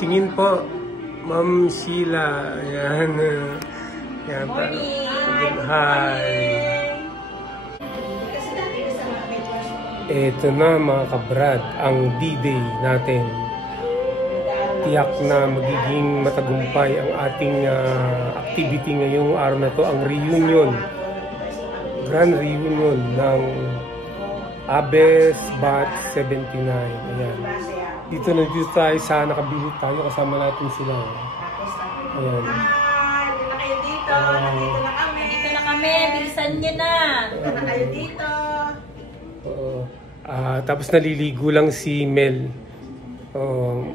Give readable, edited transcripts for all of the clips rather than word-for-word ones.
Tingin po, Ma'am Sheila. Ayan. Ayan. Hi. Ito na mga kabrad, ang D-Day natin. Tiyak na magiging matagumpay ang ating activity ngayong araw na to, ang reunion. Grand reunion ng Abes Batch 79. Ayan. Dito tayo sa nakabili tayo, kasama natin sila. Ayan. Dito na kayo dito. Nandito na kami. Dito na kami. Bilisan nyo na. Dito na kayo dito. Oo. Tapos naliligo lang si Mel.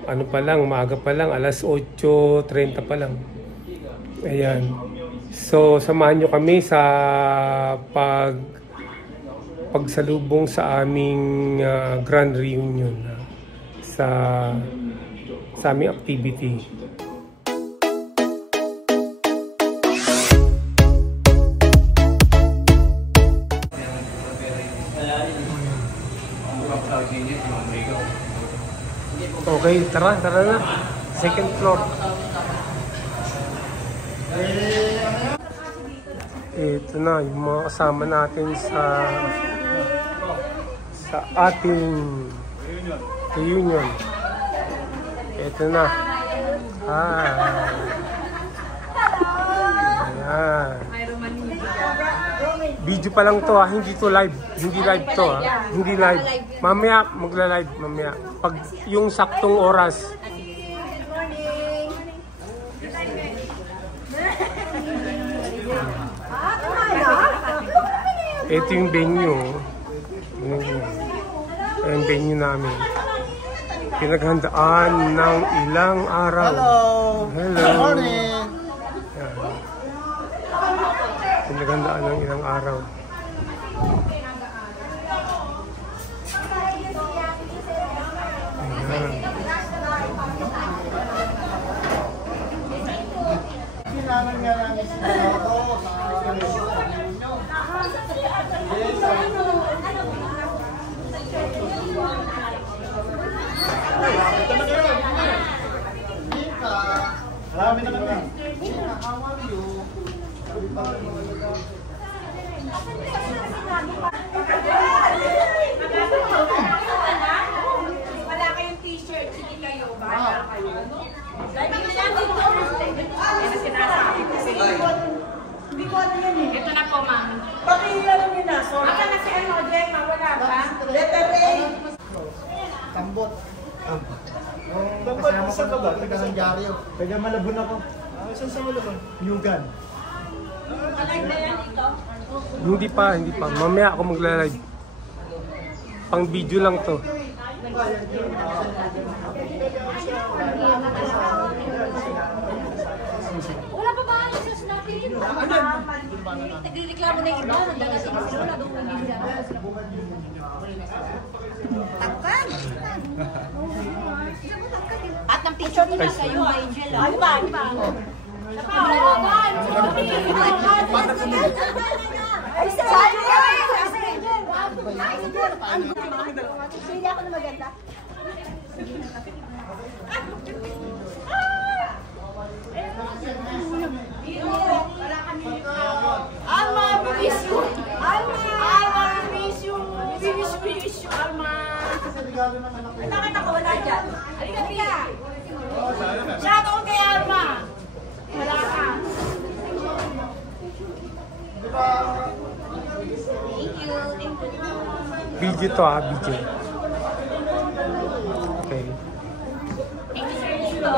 Ano pa lang, maaga pa lang, alas 8:30 pa lang. Ayan. So, samahan nyo kami sa pagsalubong sa aming grand reunion sa aming activity. Okay, tara na. Second floor. Ito na yung mga kasama natin sa ating reunion. Ito na. Ayan. Video pa lang to hindi to live. Hindi live to Hindi live. Mamaya, magla-live mamaya. Pag yung saktong oras. Ito yung venue. Yung venue namin. Pinaghandaan ng ilang araw. Hello. Good morning. Pinaghandaan ng ilang araw. Ayan. Kailangan nga namin sa marami na naman. How are you? Wala kayong t-shirt. Sige kayo. Bahala kayo. Lagi na yan dito. Yan ang sinasabi ko sa inyo. Hindi ko ano yan eh. Ito na po, ma'am. Pakilan nyo na. Sorry. Aka na si ano, Gemma. Wala ba? Letter A. Kambot. Kasama ko na ba? Taga San Diario. Taga Malabon ako. Saan sa Malabon? Yugan. Alive na yan dito? Hindi pa. Mamaya ako magla-live. Pang video lang to. Wala pa ba ang sus natin? Nagreklamo na yung iba. Nagdagasin na sila. Wala doon hindi sila. Takpan! At ng picture nila kayo, Angel. Ano ba? Ay, saan ka? Sige ako na maganda. Alma, we miss you. Alma, we miss you. We miss you, Alma. Nakita ko, wala dyan. Halika, Pia. Shout out kay Alma. Wala ka. Thank you. Video to video. Okay. Thank you, Sir Lito.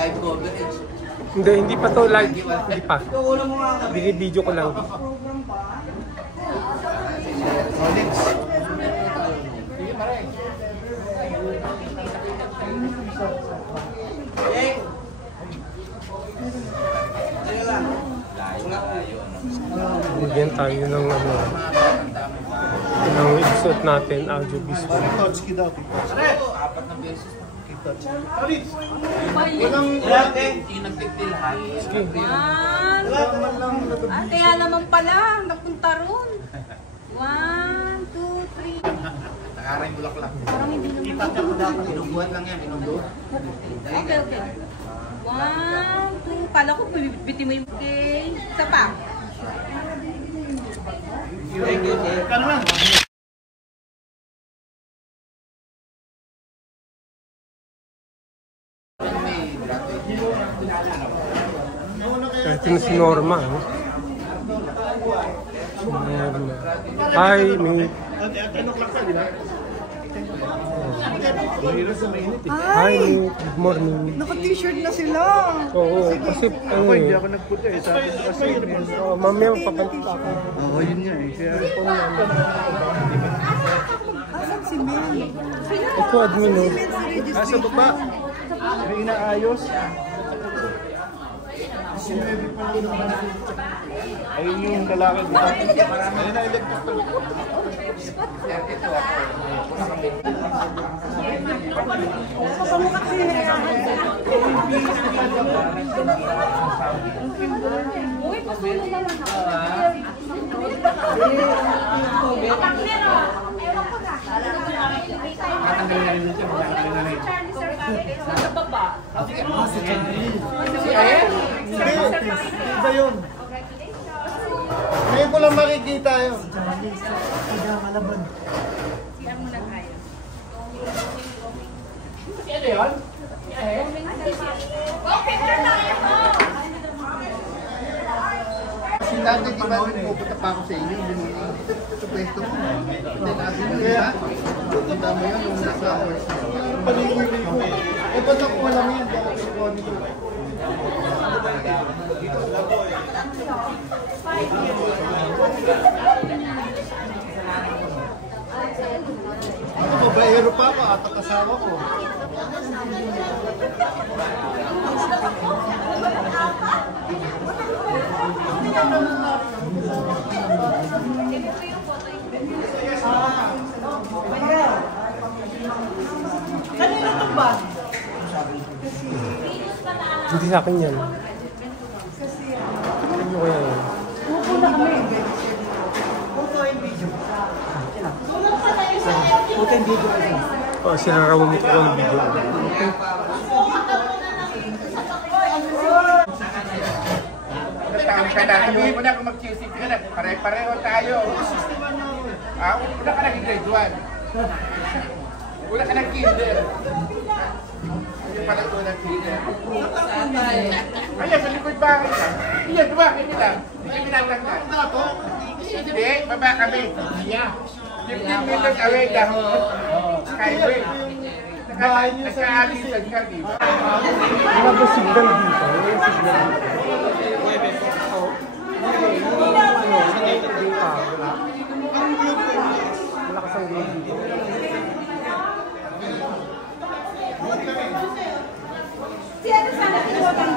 live coverage. Hindi pa to live. Hindi pa. Binibideo ko lang. Bigyan tayo ng ano, ng isuot natin, audio visual. Kitotski daw. Apat na beses. Kaya naman pala, napunta ron. 1, 2, 3. Nakaray bulaklak. Parang hindi naman. Inubuhan lang yan, inubuhan. Okay, okay. 1, 2. Kala ko, bibitin mo yung okay. Isa pa. Ito na si Norma. Si Norma. Hi, May. Hi, good morning. Naka-t-shirt na sila. Oo, kasi ano Ako, hindi eh. ako nagpunta eh. Sabi ko kasi Mamaya papalita ako. Oo, yun nga eh. Kaya Asan si Mel? Ito admin oh. nasa baba. May inaayos. Ayun yung lalaki dito. Ayun na electric pa. Iba yun. Ngayon ko lang makikita yun. Kasi dati di ba pupunta pa ako sa inyo, sa pwesto mo. Hindi natin yun, ha? Pupunta mo yun nung nasa hours. Paligoy-ligo eh. Eh, ba't ako alam yan? Bakit ako nito? Ano, babaero pa ako at kasawa ko. Kanina to ba? Hindi sa akin yan. Ano kaya yan? Pupo na kami. Pupo and video. Pupo and video. Oh, sinarawan mo ko ang video. Sabihin mo na kung mag-QC ka na, pare-pareho tayo. Una ka naging grade 1. Una ka nag-kinder. Hindi pala ito nag-kinder. Ayan, sa likod bakit ka? Iyan, diba? Hindi lang. Hindi kami natanggal. Hindi, baba kami. 15 meters away dahon. Skyway. Nagka-alisan ka, di ba? Wala ba signal dito? Wala signal dito. Malakas ang globe dito. Si ano sana kinuha kang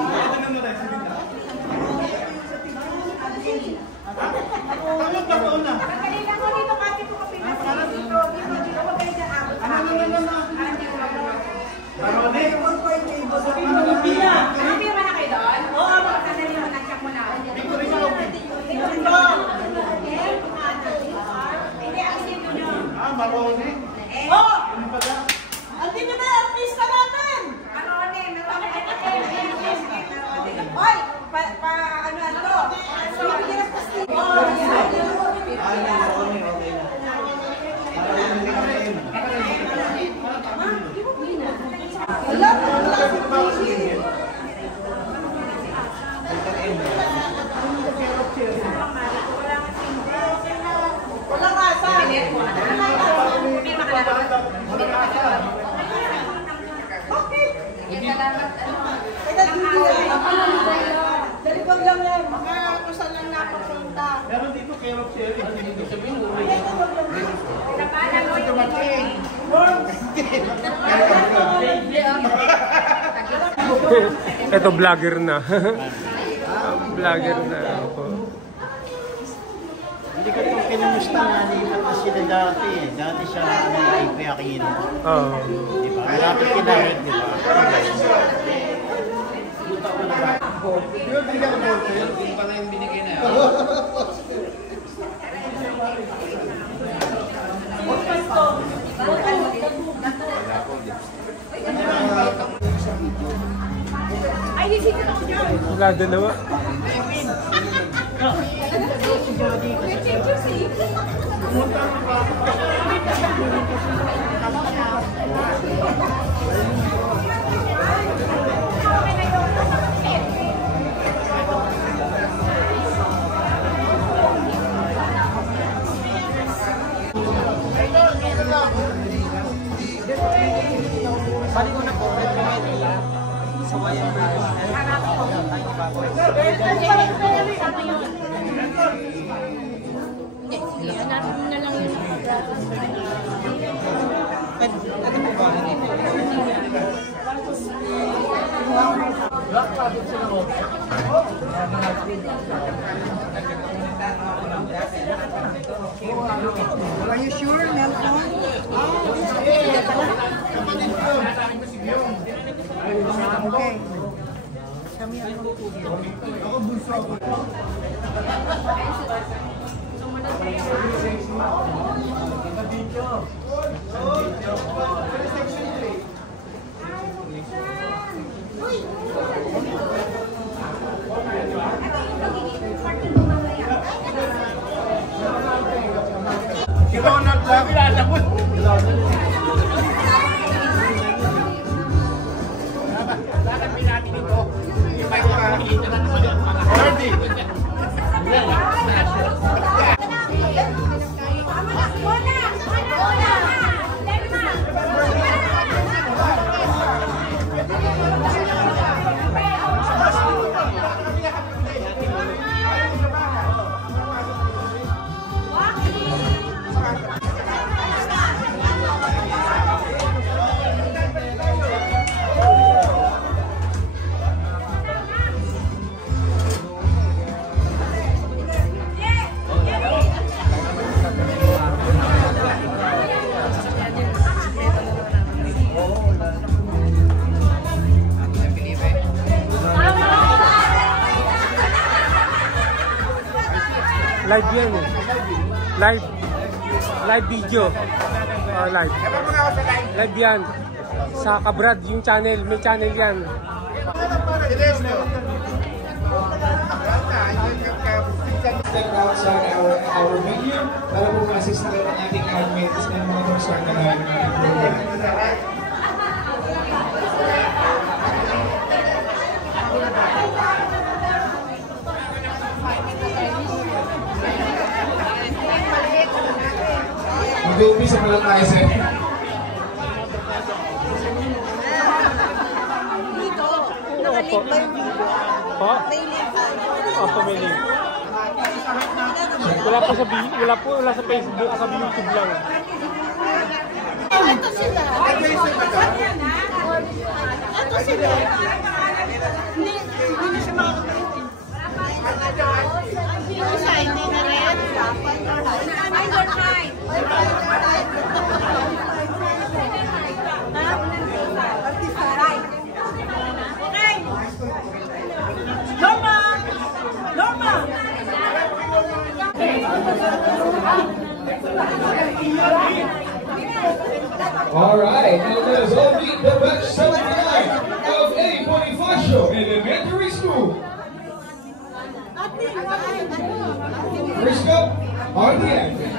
kanina ko dito kasi ko kapinas dito wag kayo dyan abot sa akin. Hindi ba na kayo doon? Oo, magkasali mo na, check mo na. Hindi, ang sino nyo. Maroni. Oh! Andito na, artista natin! Ano, Hoy! Ano to? Bibigyan ng pastil. Wala, wala si wala nga sa. Okay. Ito vlogger na. Vlogger na ako. Hindi ko itong kinumusta nga, lipat na sila dati eh. Dati siya ay Aquino. Oo. Diba? Malapit kinahit, diba? Ay, di sito ako dyan. Wala din naman. Bali ko na po, sa wayan Are you sure, Nelson? Okay. Kami ang magtubig. Ako bunso ako. Ito ang naglalabot. Bakit pinati nito? Yung may kakakita na naman yung mga hardy. Live yan eh. Live. Live video. Live. Live yan. Sa Kabrad, yung channel. May channel yan. Step outside our venue para po ma-assist na ang ating admins ng mga persona na ating program. Mag-umpisa pa lang tayo, sir. Dito, nakalink ba yung video? Po? May link ba? Opo, may link. Wala sa Facebook, sa YouTube lang. Ito sila. Ito sila. Hindi na siya makakapagin. Hindi siya, hindi na rin. Norma! Norma! Alright, now let us all meet the best seller tonight of A. Bonifacio Elementary School. First up are the admins.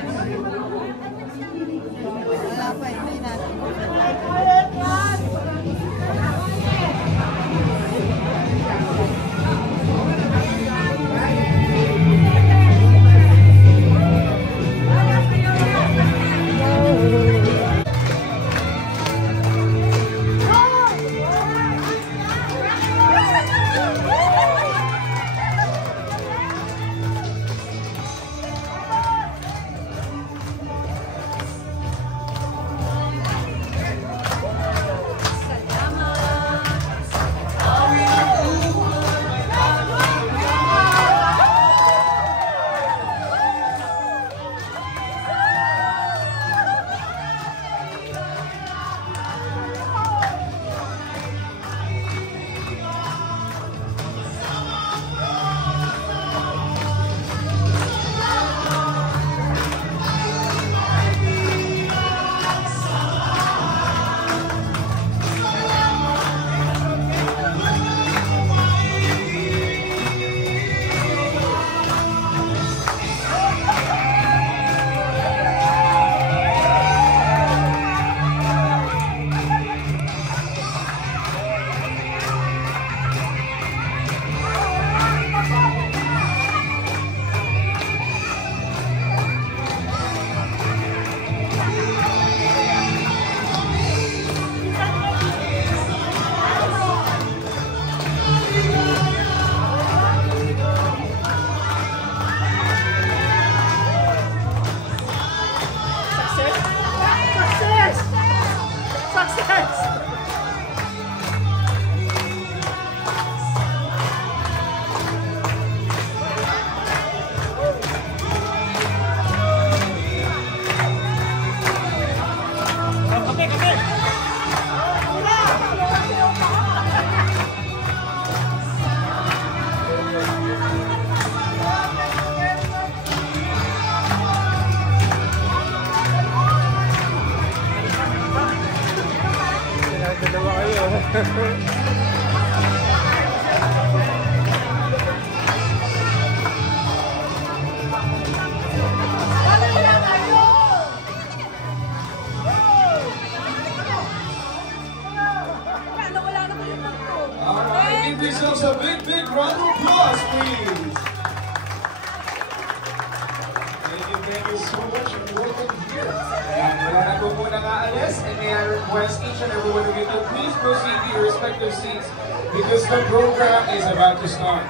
aalis, and may I request each and every one of you to please proceed to your respective seats because the program is about to start.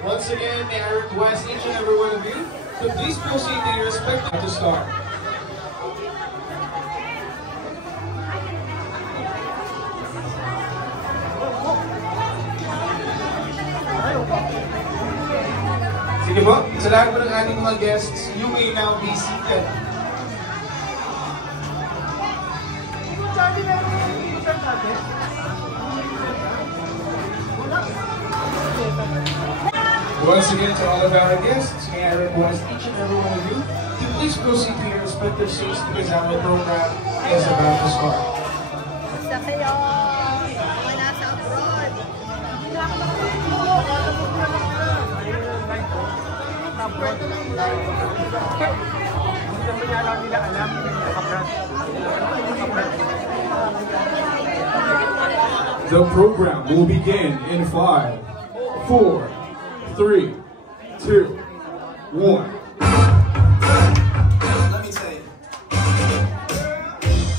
Once again, may I request each and every one of you to please proceed to your respective to start. Sige po, sa lahat po ng ating mga guests, you may now be seated. Once again, to all of our guests, may I request each and every one of you to please proceed to your respective seats because our program is about to start. Basta kayo. Mga nasa abroad. The program will begin in 5, 4, 3, 2, 1. Let me say.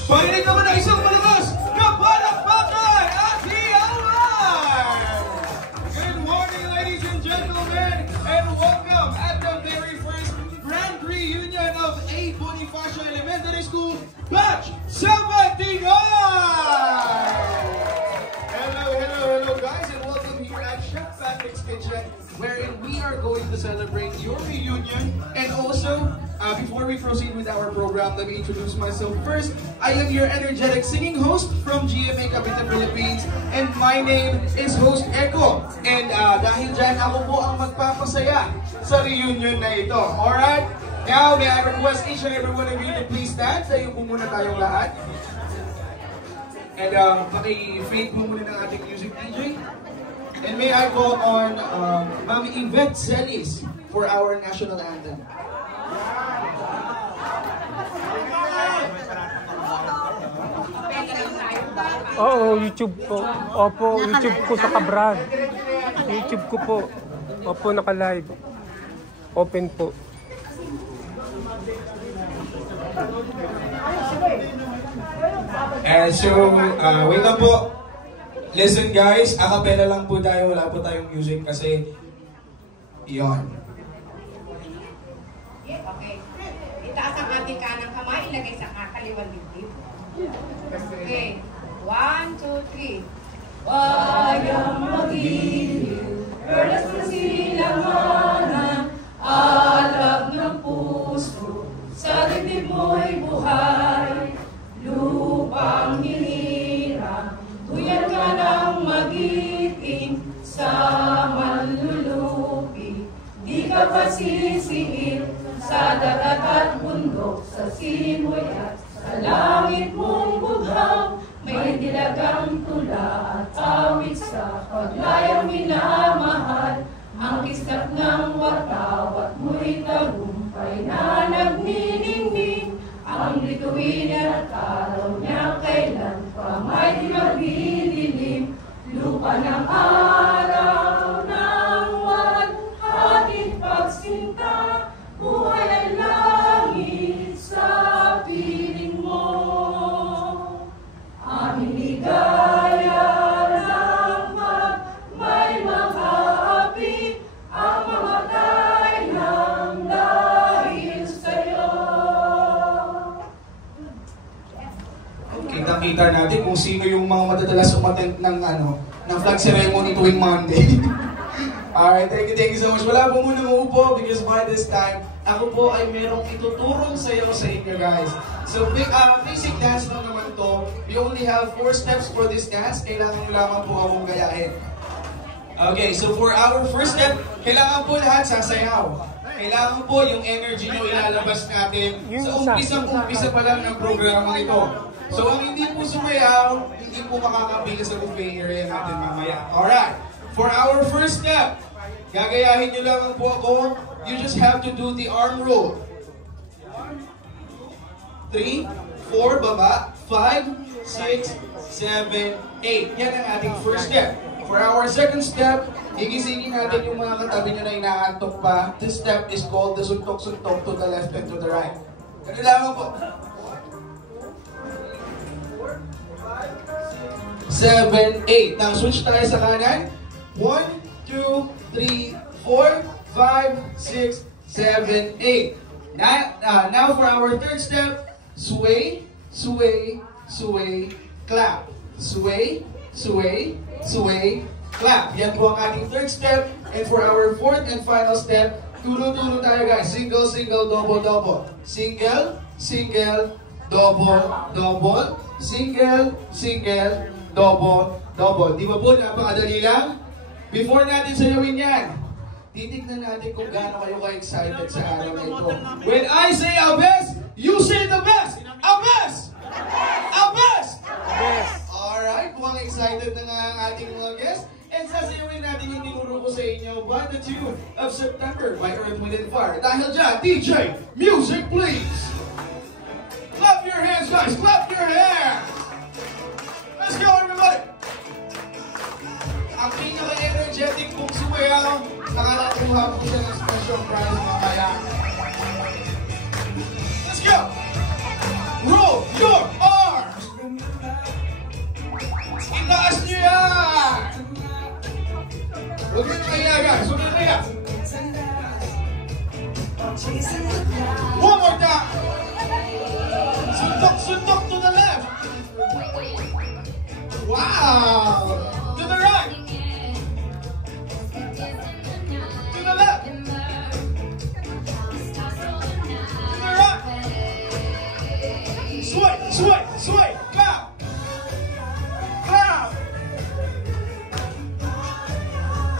Parinig naman ang isang malakas na palakpakan at hiyawan! Good morning, ladies and gentlemen, and welcome at the very first grand reunion of A. Bonifacio Elementary School, Batch 79! Hello guys, and welcome here at Chef Patrick's Kitchen, wherein we are going to celebrate your reunion. And also, before we proceed with our program, let me introduce myself first. I am your energetic singing host from GMA Cavite, Philippines, and my name is Host Echo. And dahil dyan, ako po ang magpapasaya sa reunion na ito. Alright? Now, may I request each and every one of you to please stand. Tayo po muna tayong lahat. And paki-fade po muna ng ating music DJ. And may I call on Ma'am Yvette Celis for our national anthem. Oo, YouTube po. Opo, YouTube ko sa Kabrad. YouTube ko po. Opo, naka-live. Open po. And so, wait lang po. Listen guys, acapella lang po tayo. Wala po tayong music kasi yon. Okay. Itaas ang ating kanang kamay, ilagay sa kaliwang dibdib. Okay. 1, 2, 3. Bayang magiliw, perlas na silanganan, alab ng puso, sa dibdib mo'y buhay, lupang hinirang, tuyan ka ng magiting, sa manlulupi, di ka pasisingil, sa dagat at bundok, sa simoy at sa langit mong bughaw, may dilagang tula at awit sa paglayang minamahal, ang kistak ng wataw at mo'y tagumpay na nagniningning, ang bituin at araw niya kailan pa may di magdidilim, lupa ng araw ng waghati pagsinta, buhay ay langit sa piling mo. Aming ligaya ng may makaapi, ang mamatay ng dahil sa'yo. Kita-kita natin kung sino yung mga madadalas umattend ng flag ceremony tuwing Monday. Alright, thank you so much. Wala po muna maupo because by this time, ako po ay merong ituturong sayo sa inyo guys. So, basic dance lang naman to. We only have 4 steps for this dance. Kailangan lamang po akong gayahin. Okay, so for our first step, kailangan po lahat sasayaw. Kailangan po yung energy nyo ilalabas natin sa umpisa pa lang ng programa ito. So, ang hindi po sumayaw, hindi po makakabili sa buffet area natin mamaya. Alright. For our first step, gagayahin nyo lang po ako. You just have to do the arm roll. 3, 4, baba, 5, 6, 7, 8. Yan ang ating first step. For our second step, higisingin natin yung mga katabi nyo na inaantok pa. This step is called the suntok-suntok to the left and to the right. Ganun lang po. 7, 8. Now, switch tayo sa kanan. 1, 2, 3, 4, 5, 6, 7, 8. Now for our third step, sway, sway, sway, clap. Sway, sway, sway, clap. Yan po ang ating third step. And for our fourth and final step, tulo-tulo tayo guys. Single, single, double, double. Single, single, double, double. Single, single, double, double. Di ba po, napakadali lang? Before natin sayawin yan, titignan natin kung gaano kayo ka-excited sa araw na ito. When I say a best, you say the best! A best! A best! Alright, mukhang excited na nga ang ating mga guests. And sasayawin natin yung tinuro ko sa inyo by the tune of September by Earth, Wind & Fire. Dahil dyan, DJ, music please! Clap your hands guys, clap your hands! Let's go everybody! Ang pinaka-energetic kong sumayaw, nakakakuha po siya ng special prize mamaya. Let's go! Roll your arms! Itaas niyo yan! Huwag niyo kaya guys, huwag niyo kaya! One more time! Suntok, suntok to the left! Wow! To the right! To the left! To the right! Sway, sway, sway! Clap! Clap!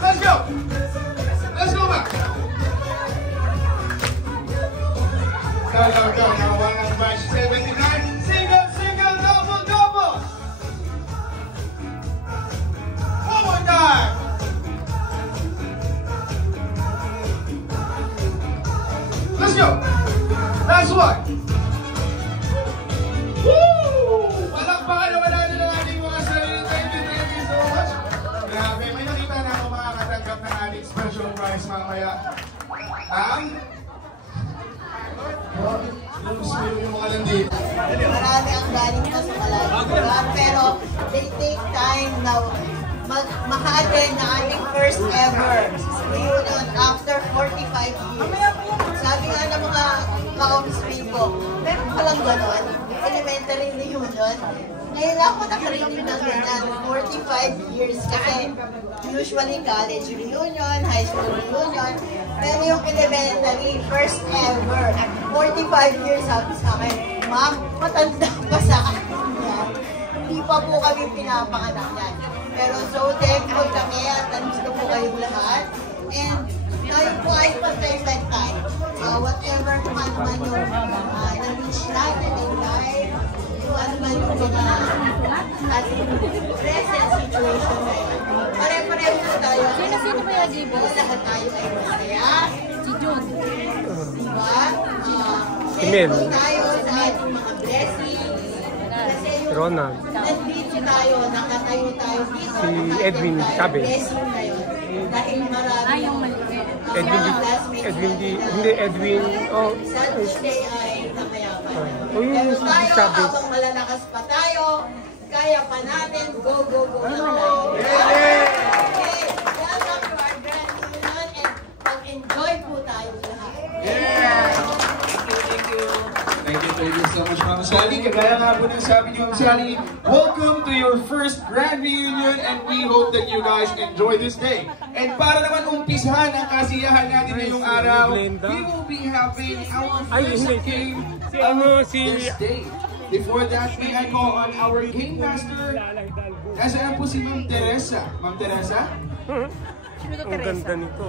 Let's go! Let's go back! Go, 179! Single, single, double, double! One more time! Let's go! Last one! Woo! Palakpakan naman natin ang ating mga sarili. Thank you so much. Grabe, may nakita na ako makakatanggap ng ating special prize mamaya. Yung mga nandito. Marami ang galing pa sa malaking lugar, pero they take time na maka-attend na ating first ever reunion after 45 years. Sabi nga ng mga ka-office ko, meron palang gano'n, elementary reunion. Ngayon ako nakarinig ng ganyan, 45 years kasi usually college reunion, high school reunion, pero yung elementary, first ever, 45 years sabi sa akin, ma'am, matanda pa sa akin yan. Hindi pa po kami pinapanganak yan. Pero so thankful kami at nandito po kayong lahat. And tayo po ay pa-time. Whatever kung ano man yung na-reach natin in life, kung ano man yung mga ating present situation ngayon. Pare-pareho po tayo. Sino ba yung Gibo? Lahat tayo ay masaya. Si June. Diba? Thankful tayo sa ating mga blessings. Kasi yung nandito tayo, nakatayo tayo dito. Si Edwin Chavez. Blessing na yun. Dahil marami yung Edwin, oh. Sunday ay namayaman. Oh, Pero tayo, habang malalakas pa tayo, kaya pa natin, go, go, go lang tayo. Okay, welcome to our grand reunion and mag-enjoy po tayo lahat. Thank you so much, Ma'am Sally. Kagaya nga po ng sabi niyo, Ma'am Sally, welcome to your first grand reunion and we hope that you guys enjoy this day. And para naman umpisahan ang kasiyahan natin ngayong araw, we will be having our first game of this day. Before that, may I call on our game master. Nasaan po si Ma'am Teresa? Ma'am Teresa? Ang ganda nito.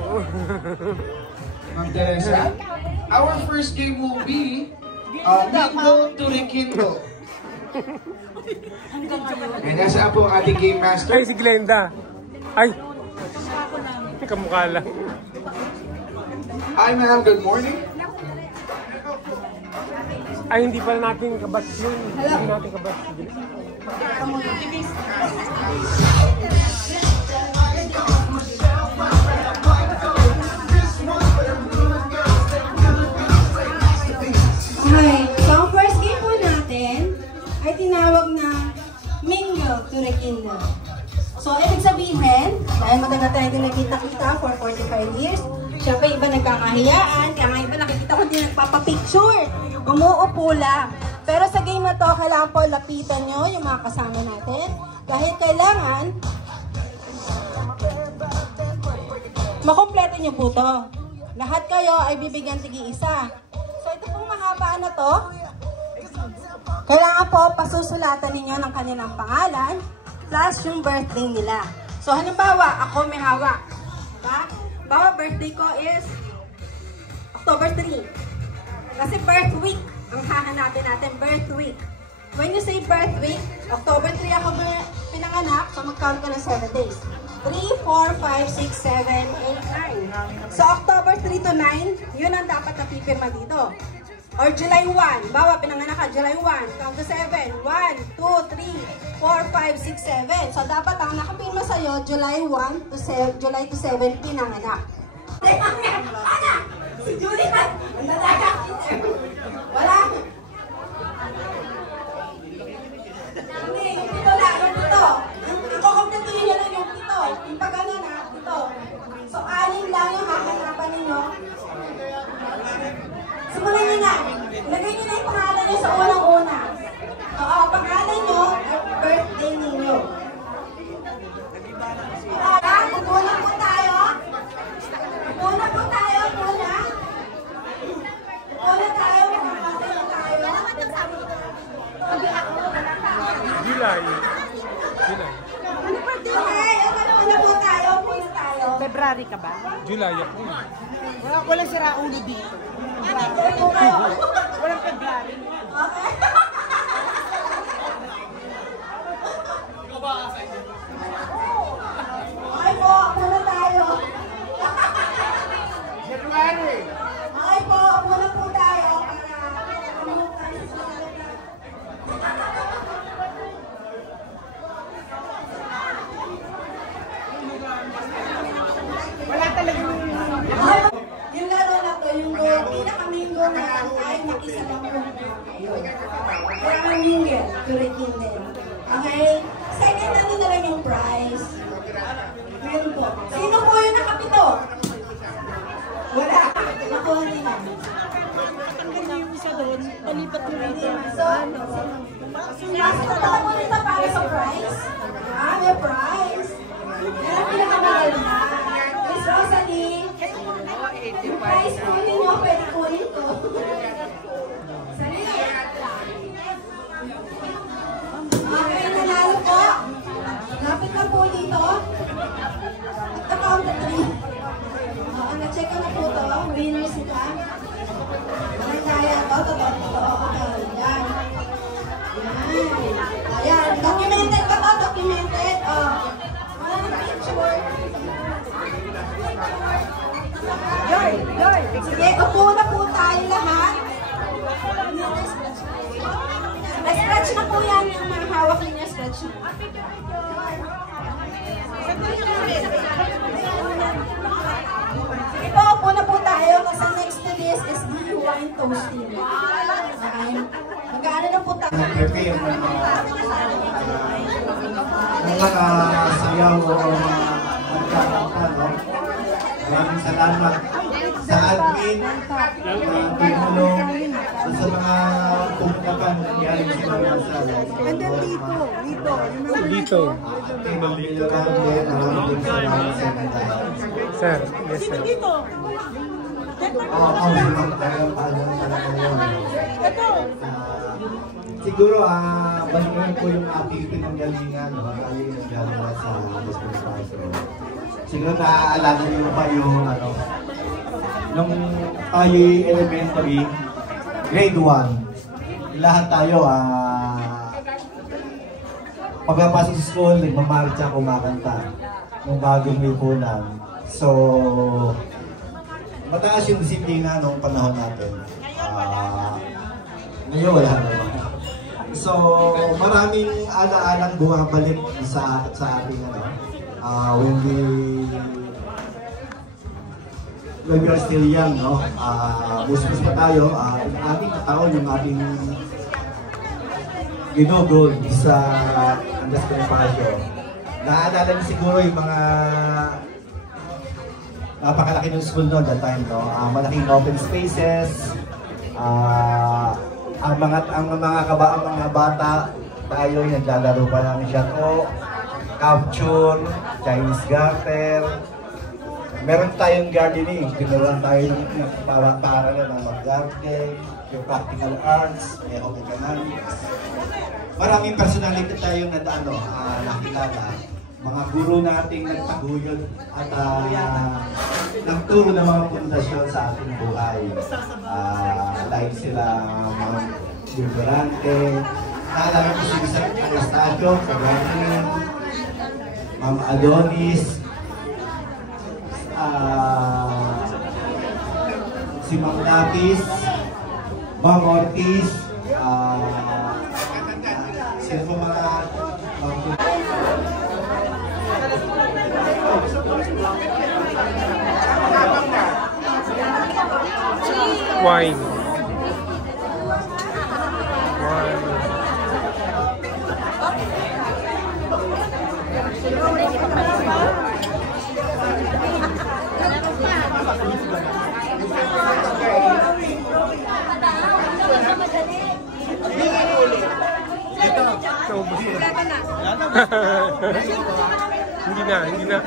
Ma'am Teresa? Our first game will be Mingle to Rekindle. And nasaan po ang ating game master? Ay, si Glenda. Ay, kamukha lang. Hi ma'am, good morning. Ay, hindi pala natin kabats yun. Hindi natin kabats. Okay, so ang first game po natin ay tinawag na Mingle to Rekindle. years. Siyempre, iba nagkakahiyaan, kaya nga iba nakikita ko din nagpapapicture. Umuupo lang. Pero sa game na to, kailangan po lapitan nyo yung mga kasama natin. Dahil kailangan, makompleto nyo po to. Lahat kayo ay bibigyan tigi-isa. So ito pong mahaba na to, kailangan po pasusulatan ninyo ng kanilang pangalan plus yung birthday nila. So halimbawa, ako may hawak. Diba? Bawa birthday ko is October 3. Kasi birth week ang hahanapin natin, birth week. When you say birth week, October 3 ako pinanganak, so mag-count ko ng 7 days. 3, 4, 5, 6, 7, 8, 9. So October 3 to 9, yun ang dapat napipirma dito. Or July 1, bawa pinanganak ka, July 1, count to 7, 1, 2, 3, 4, 5, 6, 7. So dapat ang nakapirma sa'yo, July 1 to 7, July to 7, pinanganak. Anak! Si Julian! Ang dadaga! Wala! Hindi, yung pito lang, yung pito. Ang kukumpletuhin nyo lang yung pito. Yung pag ano na, pito. So, 6 lang yung hahanapan ninyo. Simulan nyo na. Lagay nyo na yung pangalan nyo sa unang-una. Oo, pangalan nyo at birthday ninyo. Puna po tayo. Puna po tayo, puna. Puna tayo, makakasaya tayo. July. Okay, puna po tayo, puna tayo. February ka ba? July ako. Walang sira ulo dito. Walang February. Okay. Okay po, puna tayo. January. Okay po, puna po tayo. Wala talagang Yung laro na to, yung pinaka-main goal natin ay makisa lang yung kayo. Kaya ang New Year, Kurikin din. Okay? Second ano na lang yung prize. Meron po. Sino po yung nakapito? Wala. Nakuha nila. tanggal niyo yung isa doon, palipat mo rito. So, nasa po nito para sa prize. Ah, may prize. Yan ang pinakamaganda. Miss Rosalie, yung prize po ninyo, pwede po rito. Sali. Okay, nanalo po. Lapit na po dito. At account na 3. Na-check ko na po ito. Winners sila. Ay, kaya ito. Totoo. Okay, yan. Ayan. Documented ba ito? Documented. Wala ng picture. Joy! Sige, upo na po tayo lahat. Na-scratch na po yan yung mga hawak niya. Scratch na. Sige po, upo na po tayo kasi next to this is the wine toasting. Okay. Mag-ano na po tayo. Prepare ng mga sayaw o mga nagkakanta, no? Maraming salamat sa admin, tumulong sa mga pumulakan na galing sa mga sala. And then Dito. Sir, yes sir. dito! Siguro, balikan po yung ating pinanggalingan, tayo yung nanggalingan sa Hospital. Siguro naaalala niyo pa yung nung tayo'y elementary, grade 1, lahat tayo, pagkapasok sa school, nagmamarcha, kumakanta ng bagong lipunan. So, mataas yung disiplina noong panahon natin. Ngayon, wala naman. So, maraming ala-alang bumabalik sa ating when we are still young, no? Musmus pa tayo, yung ating taon, yung ating ginugol sa Andas Bonifacio. Naalala niyo siguro yung mga napakalaki ng school noon that time, no? Malaking open spaces. Ang mga bata tayo yung naglalaro pa ng shato, capture, Chinese garter. Meron tayong gardening, tinuruan tayo ng para ng mag-garden, yung practical arts, open economics. Maraming personality tayong nakilala. Mga guro nating nagtaguyod at nagturo ng mga pundasyon sa ating buhay. Like sila mga Durante, naalala ko si Isang Anastacio, Kabanin, Ma'am Adonis, si Ma'am Lapis, Ma'am Ortiz, sila po mga Wine. Hindi na.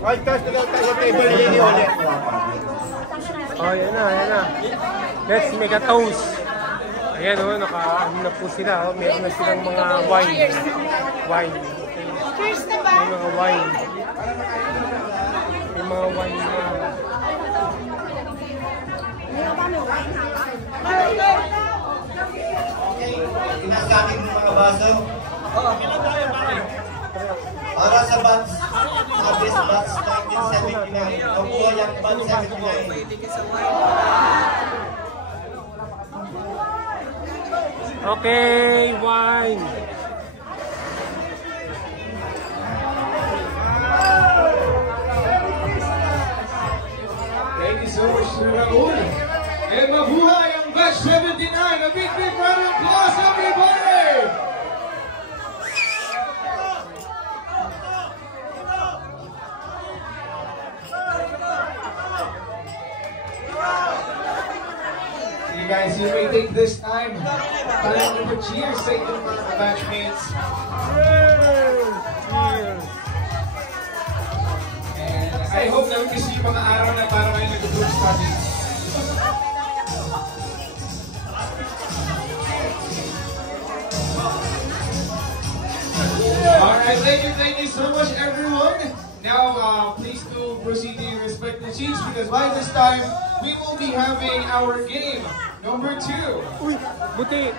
Ay, taas na daw tayo table nila ulit. Oh, yan na. Let's make a toast. Ayan nakaano na po sila. Meron na silang mga wine. Cheers na ba? May mga wine na. Inasakin ng mga baso. Para sa batch, sa best batch 1979. Nakuha yung batch 79. Okay, wine. Thank you so much, Sir Raul. And mabuhay ang batch 79. A big round of applause, everybody! Guys, you may take this time to cheers sa inyong mga batchmates. And I hope na kasi yung mga araw na para kayo nag-group studies. Alright, thank you so much everyone. Now, please do proceed to your respective seats because by this time, we will be having our game number 2. Uy, buti.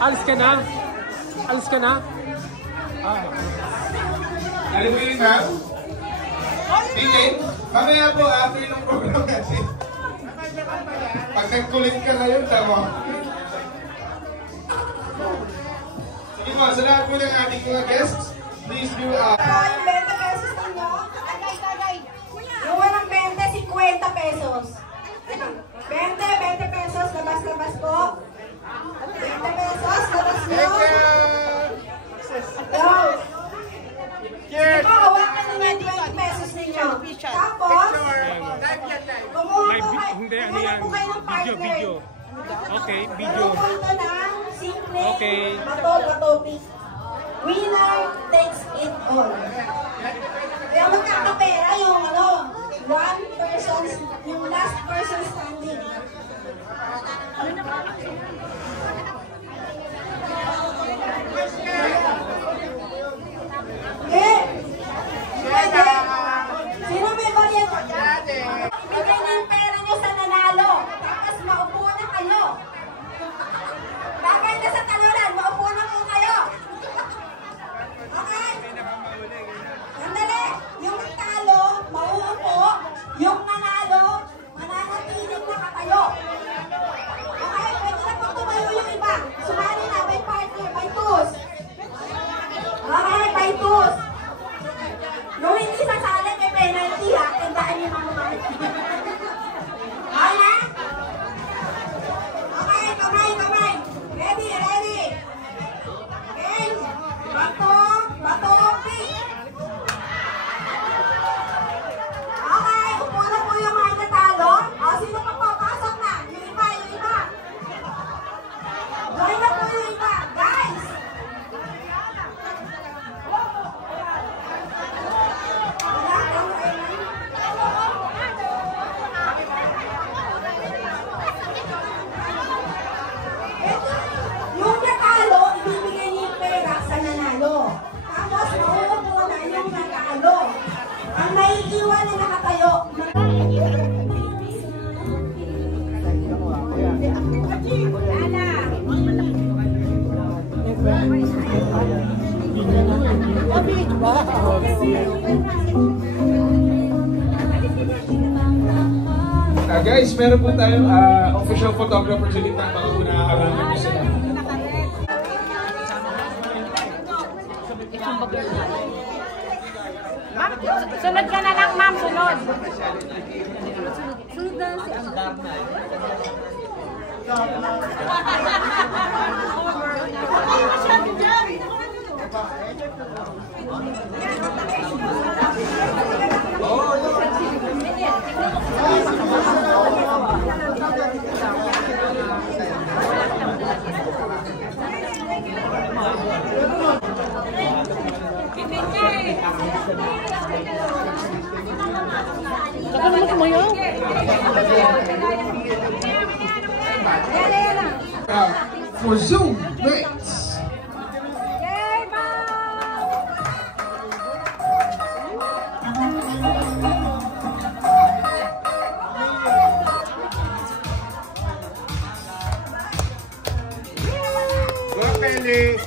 Alis ka na? Alam mo yun, ma'am? Tingin, mamaya po after ng program natin. Pag nagkulit ka ngayon, tama. Sige po, sa lahat po ng ating mga guests, please do Yung 20 pesos ninyo, yung walang 20, 50 pesos. 20 pesos, labas po. 20 pesos, labas nyo. Go! Cheers! Ito, hawakan ninyo yung 20 pesos ninyo. Tapos, kumuha po kayo ng partner. Video. Okay, video. Pero po ito ng simple, Okay. bato, pick. Winner takes it all. Kaya magkakapera yung one person, yung last person standing. Okay. Pwede. Sino may barya? Ibigay na yung pera nyo sa nanalo. Tapos maupo na kayo. Bagay na sa talunan, maupo na po kayo. Okay? Guys, meron po tayong official photographer sa gitna para po nakakaramay mo sila. Ma'am, sunod ka na lang, ma'am. Sunod. Sunod na si Amgar. Saka naman tumayo. For Zoom, rates. Go, Kelly!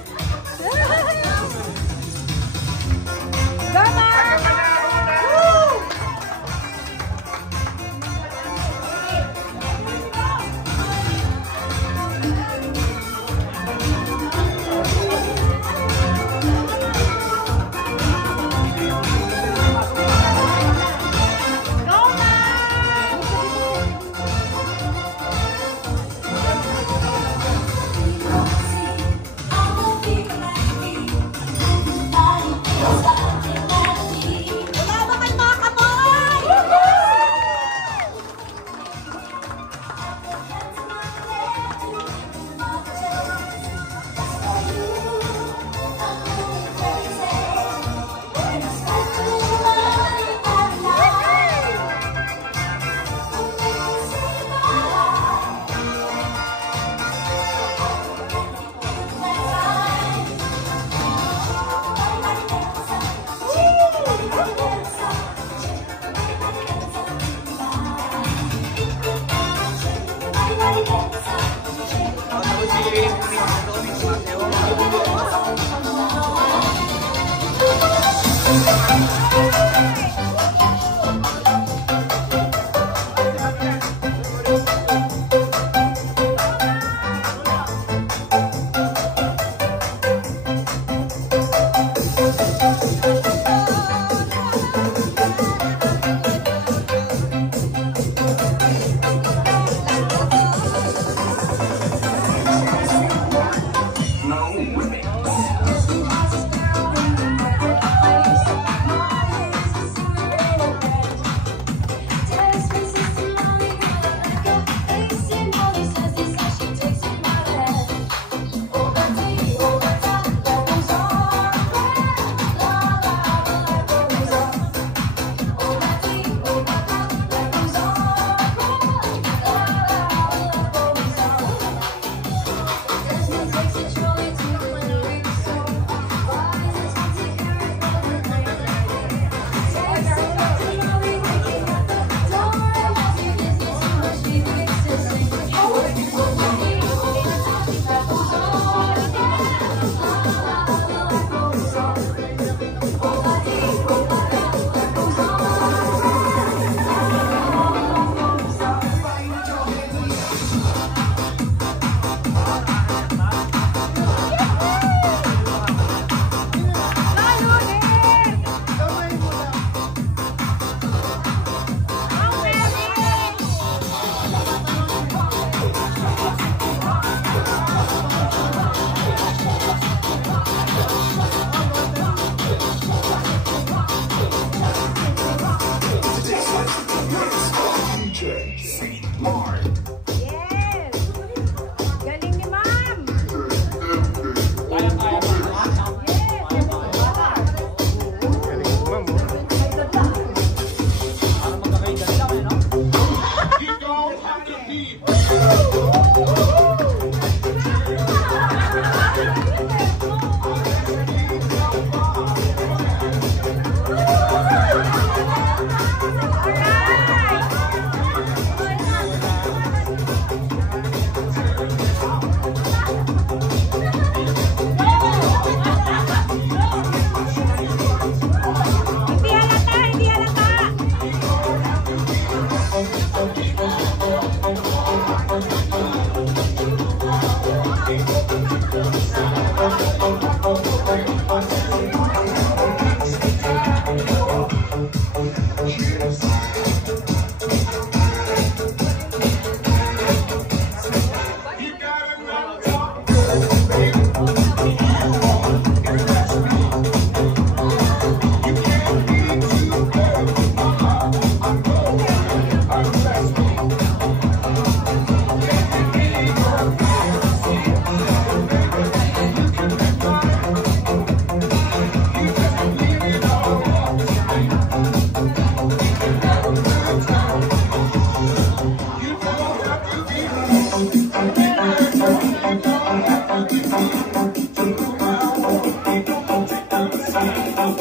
Ang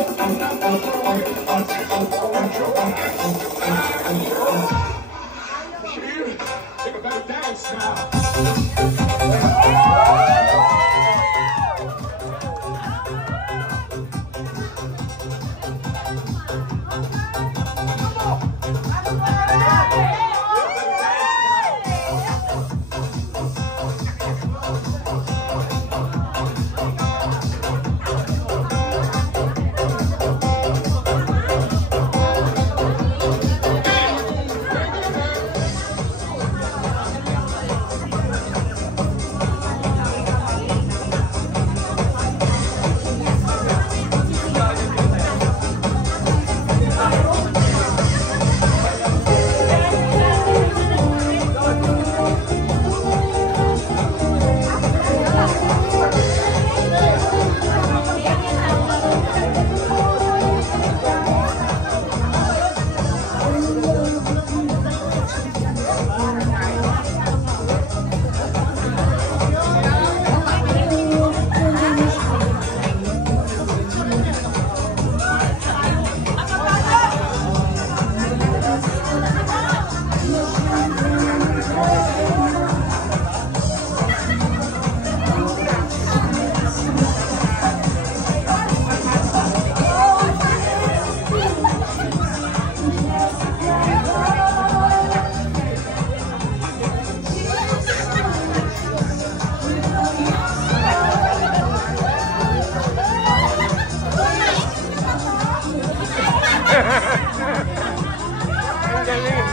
galing.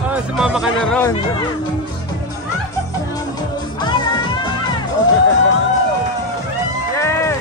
Oh, sumama ka na ron. Yes!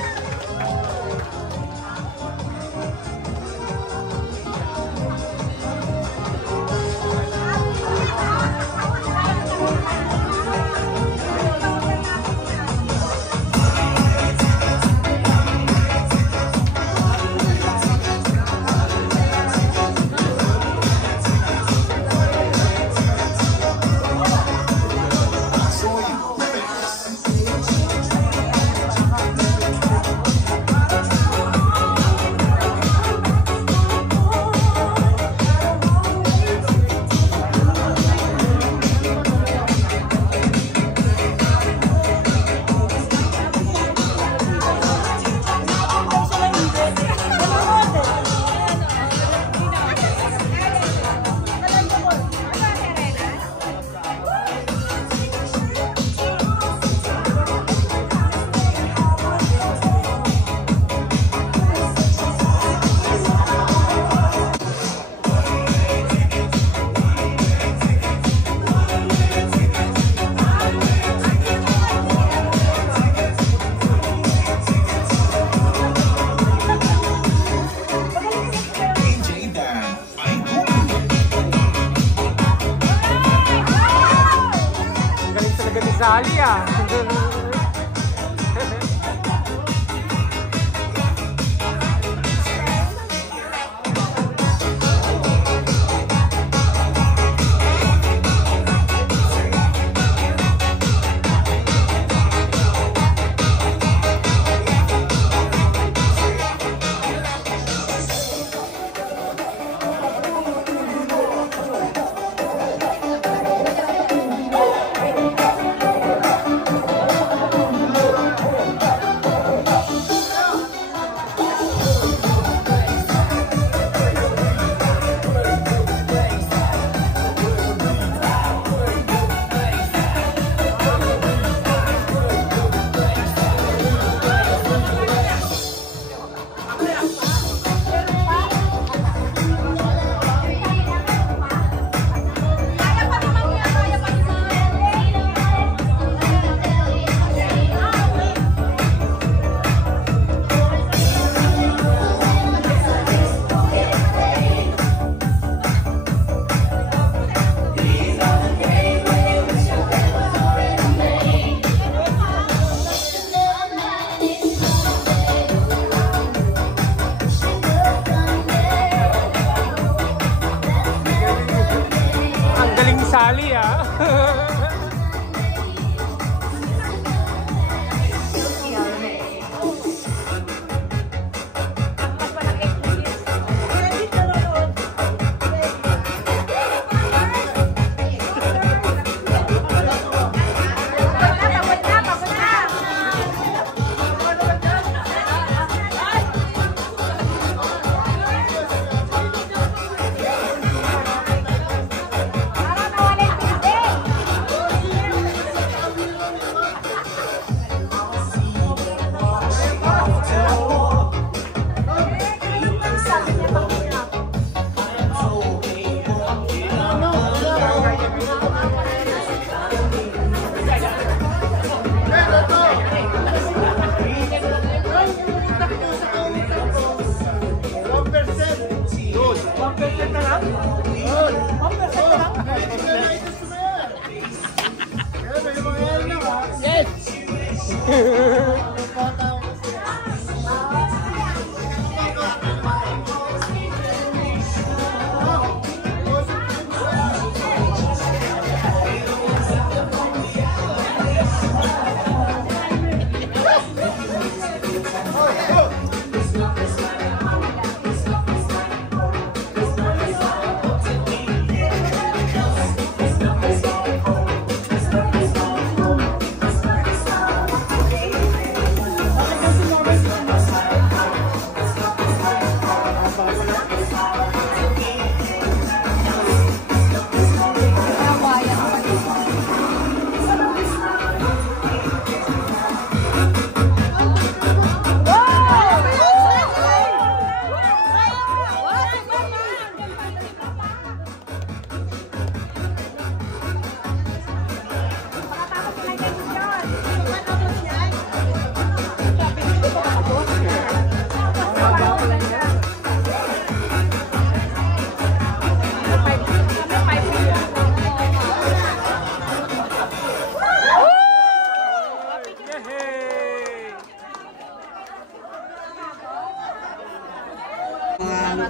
Sali ah.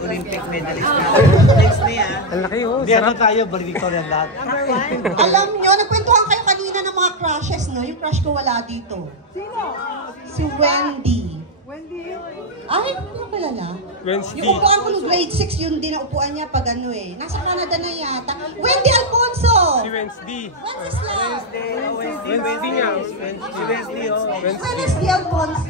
Olympic medalist na. Next na yan. Ang laki oh. Meron tayo, valedictorian lahat. Alam nyo, nagkwentuhan kayo kanina ng mga crushes, no? Yung crush ko wala dito. Sino? Si Wendy. Wendy. Ay, ano na kilala? Wednesday. Yung upuan ko ng grade 6, yun din ang upuan niya pag ano eh. Nasa Canada na yata. Wendy Alfonso! Si Wednesday. Wenceslao! Wednesday nga. Wednesday Alfonso.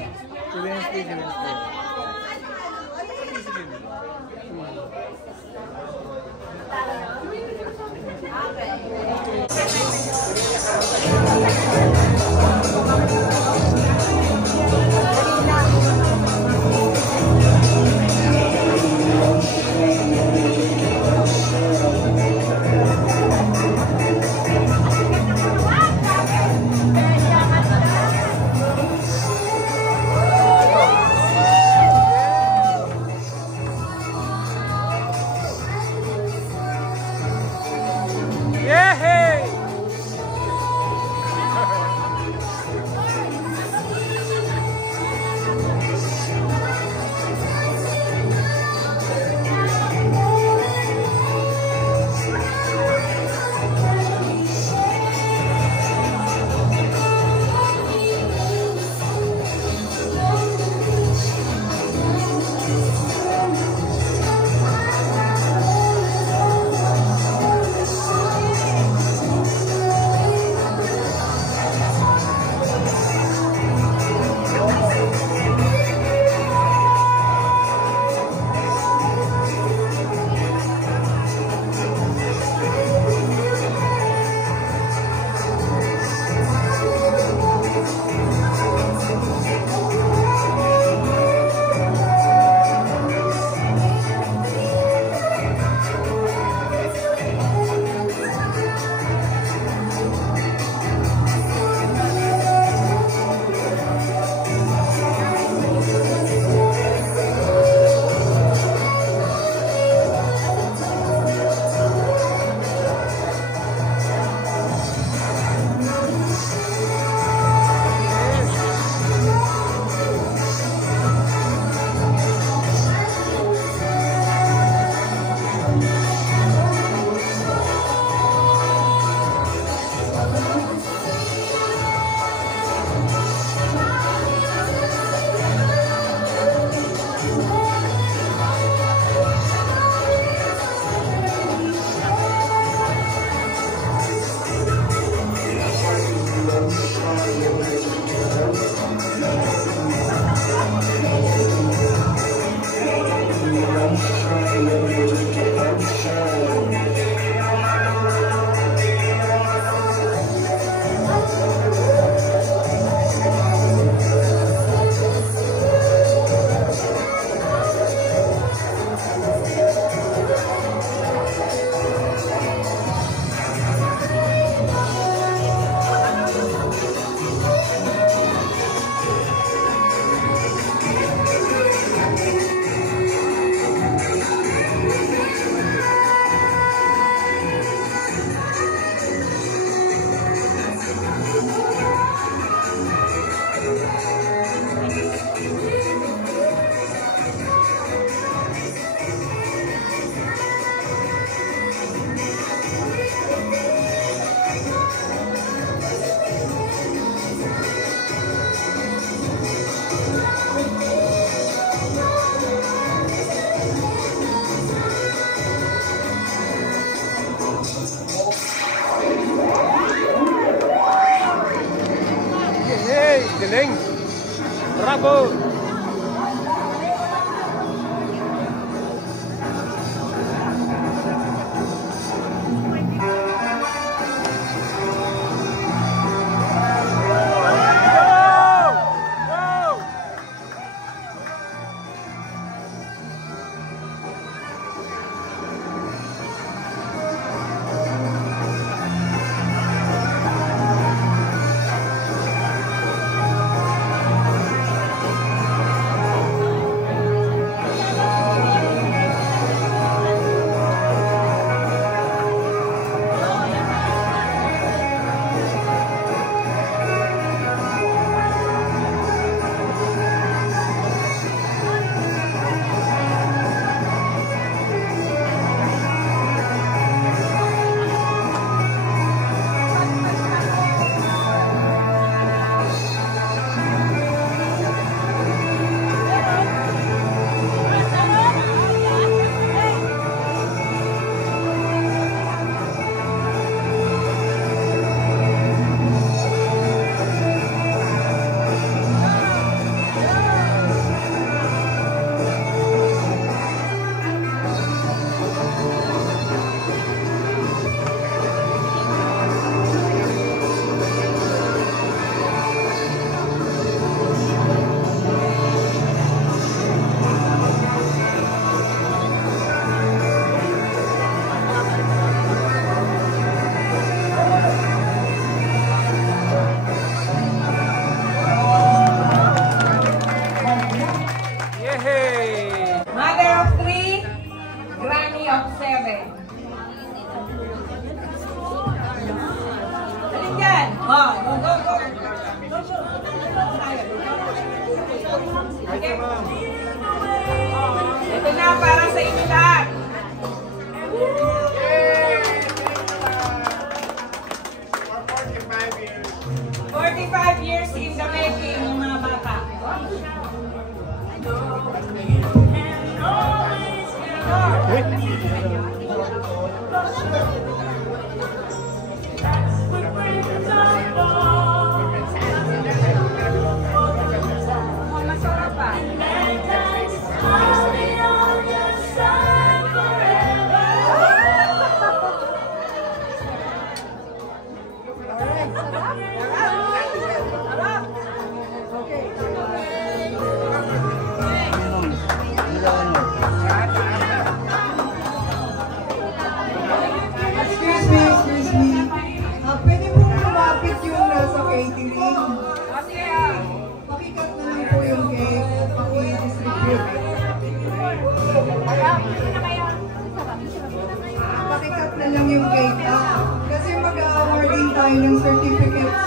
About 7. Alin yan? Go, go, go, go. Okay. Ito na para sa inyo lahat. 45 years in the making ng mga bata. Masarap pa. Excuse me. Pwede po lumapit yung nasa catering. Pakikat na lang po yung cake. Paki-distribute. Pakikat na lang yung cake. Kasi mag-awarding tayo ng certificates.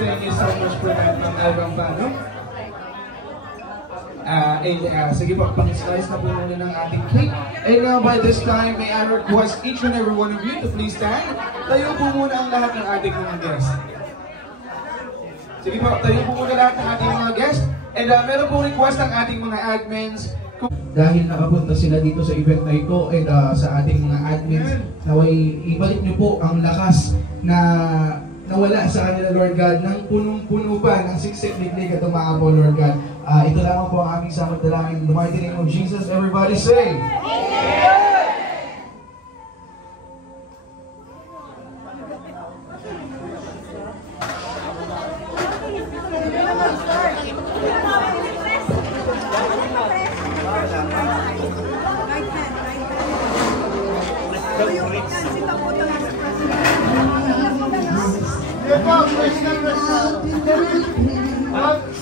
Thank you so much for that ng album pa, no? Sige po, pang-slice na po muna ng ating cake. And now by this time, may I request each and every one of you to please stand. Tayo po muna ang lahat ng ating mga guests. Sige po, tayo po muna lahat ng ating mga guests. And meron po request ng ating mga admins. Dahil nakapunta sila dito sa event na ito and sa ating mga admins, naway ibalik niyo po ang lakas na nawala sa kanila, Lord God, ng punong-puno pa ng siksik liglig at tumaa po, Lord God. Ito lamang po ang aming samot dalangin. In the mighty name of Jesus, everybody say, Amen!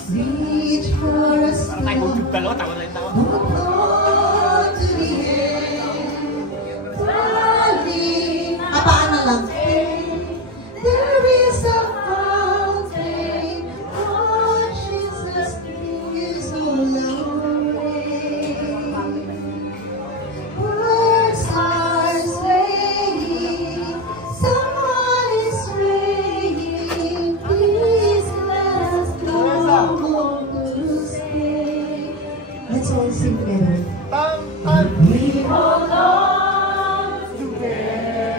Reach for a star. Apaan na lang. There is a fountain, watches the spring so lonely. Birds are swaying, someone is praying. Please let us know to stay. Let's all sing together. We belong together.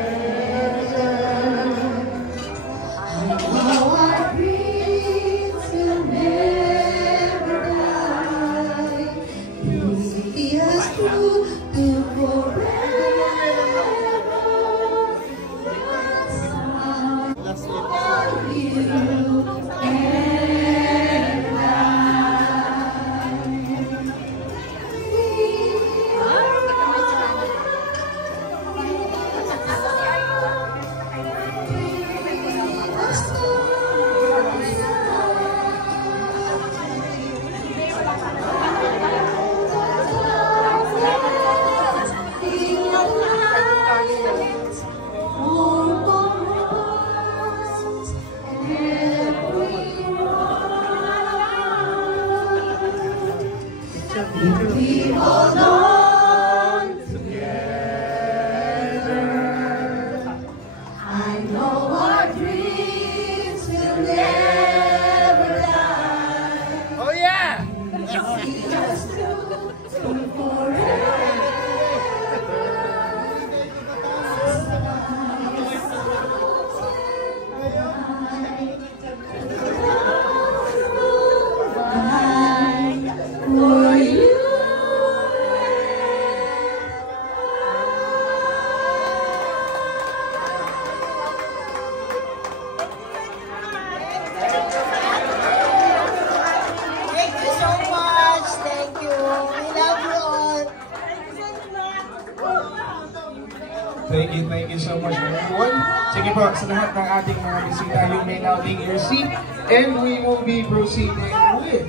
Thank you so much everyone. Sige po, sa lahat ng ating mga bisita, you may now take your seat and we will be proceeding with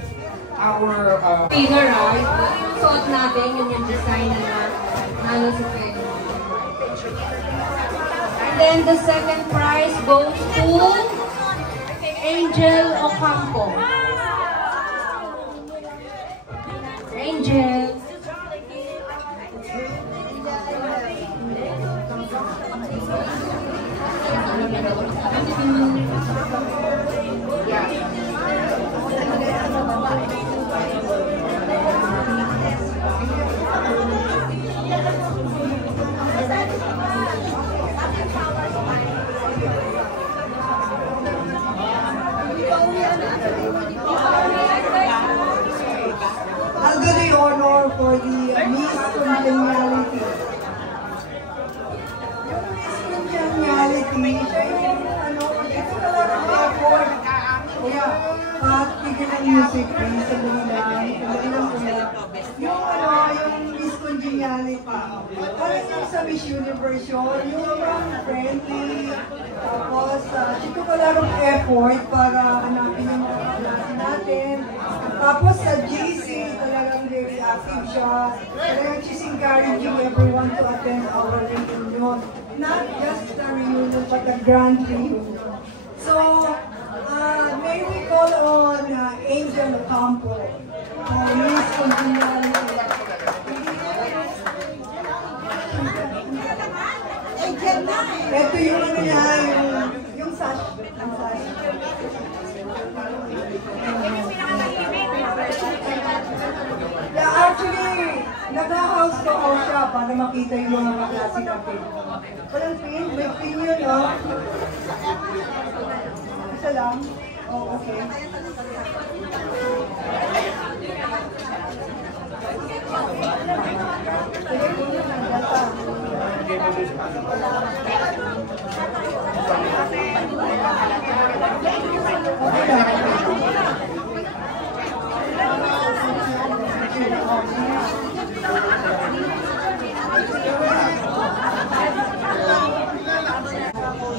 our... Winner, yung suot natin, yung design na nalo si Fred. And then the second prize goes to Angel Ocampo. Angel. I'll do the honor for the Miss Congeniality. Yung Miss Congeniality, siya yung ito talaga ang effort. Kuya, patigil ng music, please. Sabihin natin. Yung Miss Congeniality. Parang yung sa Miss Universe yun, yung friendly. Tapos, she took a lot of effort para hanapin yung mga klase natin. Tapos sa GC, talagang very active siya. Talagang she's encouraging everyone to attend our reunion. Not just the reunion, but the grand reunion. So, may we call on Angel Ocampo. Miss Congeniality. Ito yung niya, yung sash. Actually, nag-house to house siya para makita yung mga kaklase natin. Walang pin? May pin yun, no? Isa lang? Oh, okay.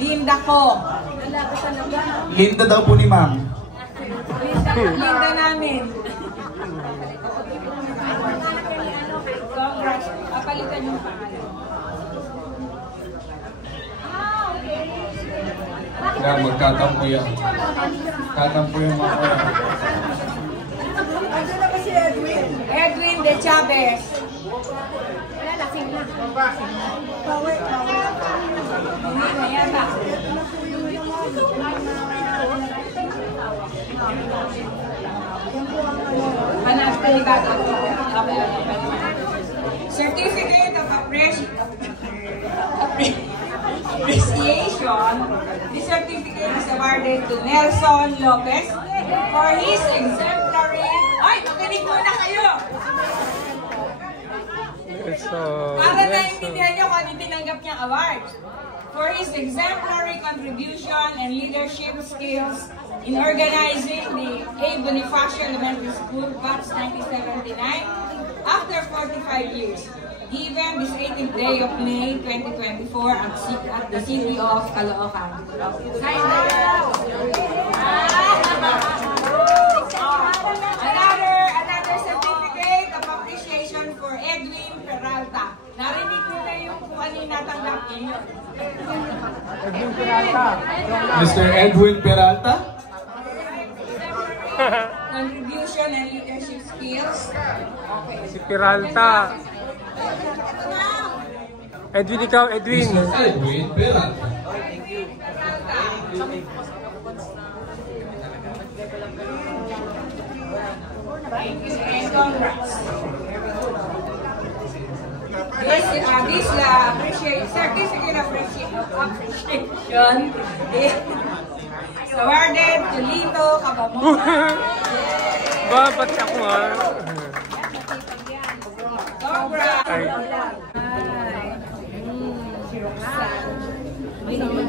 Linda ko. Linda daw po ni ma'am. Linda namin. Congrats. Papalitan yung pangalan. Kaya magtatampo yan. Tatampo yung mga ko. Andiyan na ba si Edwin? Edwin de Chavez. Wala, lasing na. Pawe. Hindi na yata. Hanap ka ni Bata. Certificate of Appreciation. This certificate is awarded to Nelson Lopez for his exemplary... Ay, makinig muna kayo! Para naiintindihan nyo kung ano tinanggap niyang award. For his exemplary contribution and leadership skills in organizing the A. Bonifacio Elementary School, batch 1979, after 45 years, given this 18th day of May 2024 at the city of Caloocan. Sign Another certificate of appreciation for Edwin Peralta. Narinig nyo na yung kung ano yung natanggap niyo. Edwin Peralta. Mr. Edwin Peralta? Contribution and leadership skills. Okay. Si Peralta. Edwin, ikaw, Edwin. Mr. Edwin Peralta. And congrats. This certificate of appreciation is awarded to Lito Cabamonga. Ba, ba't ako ha? Congrats.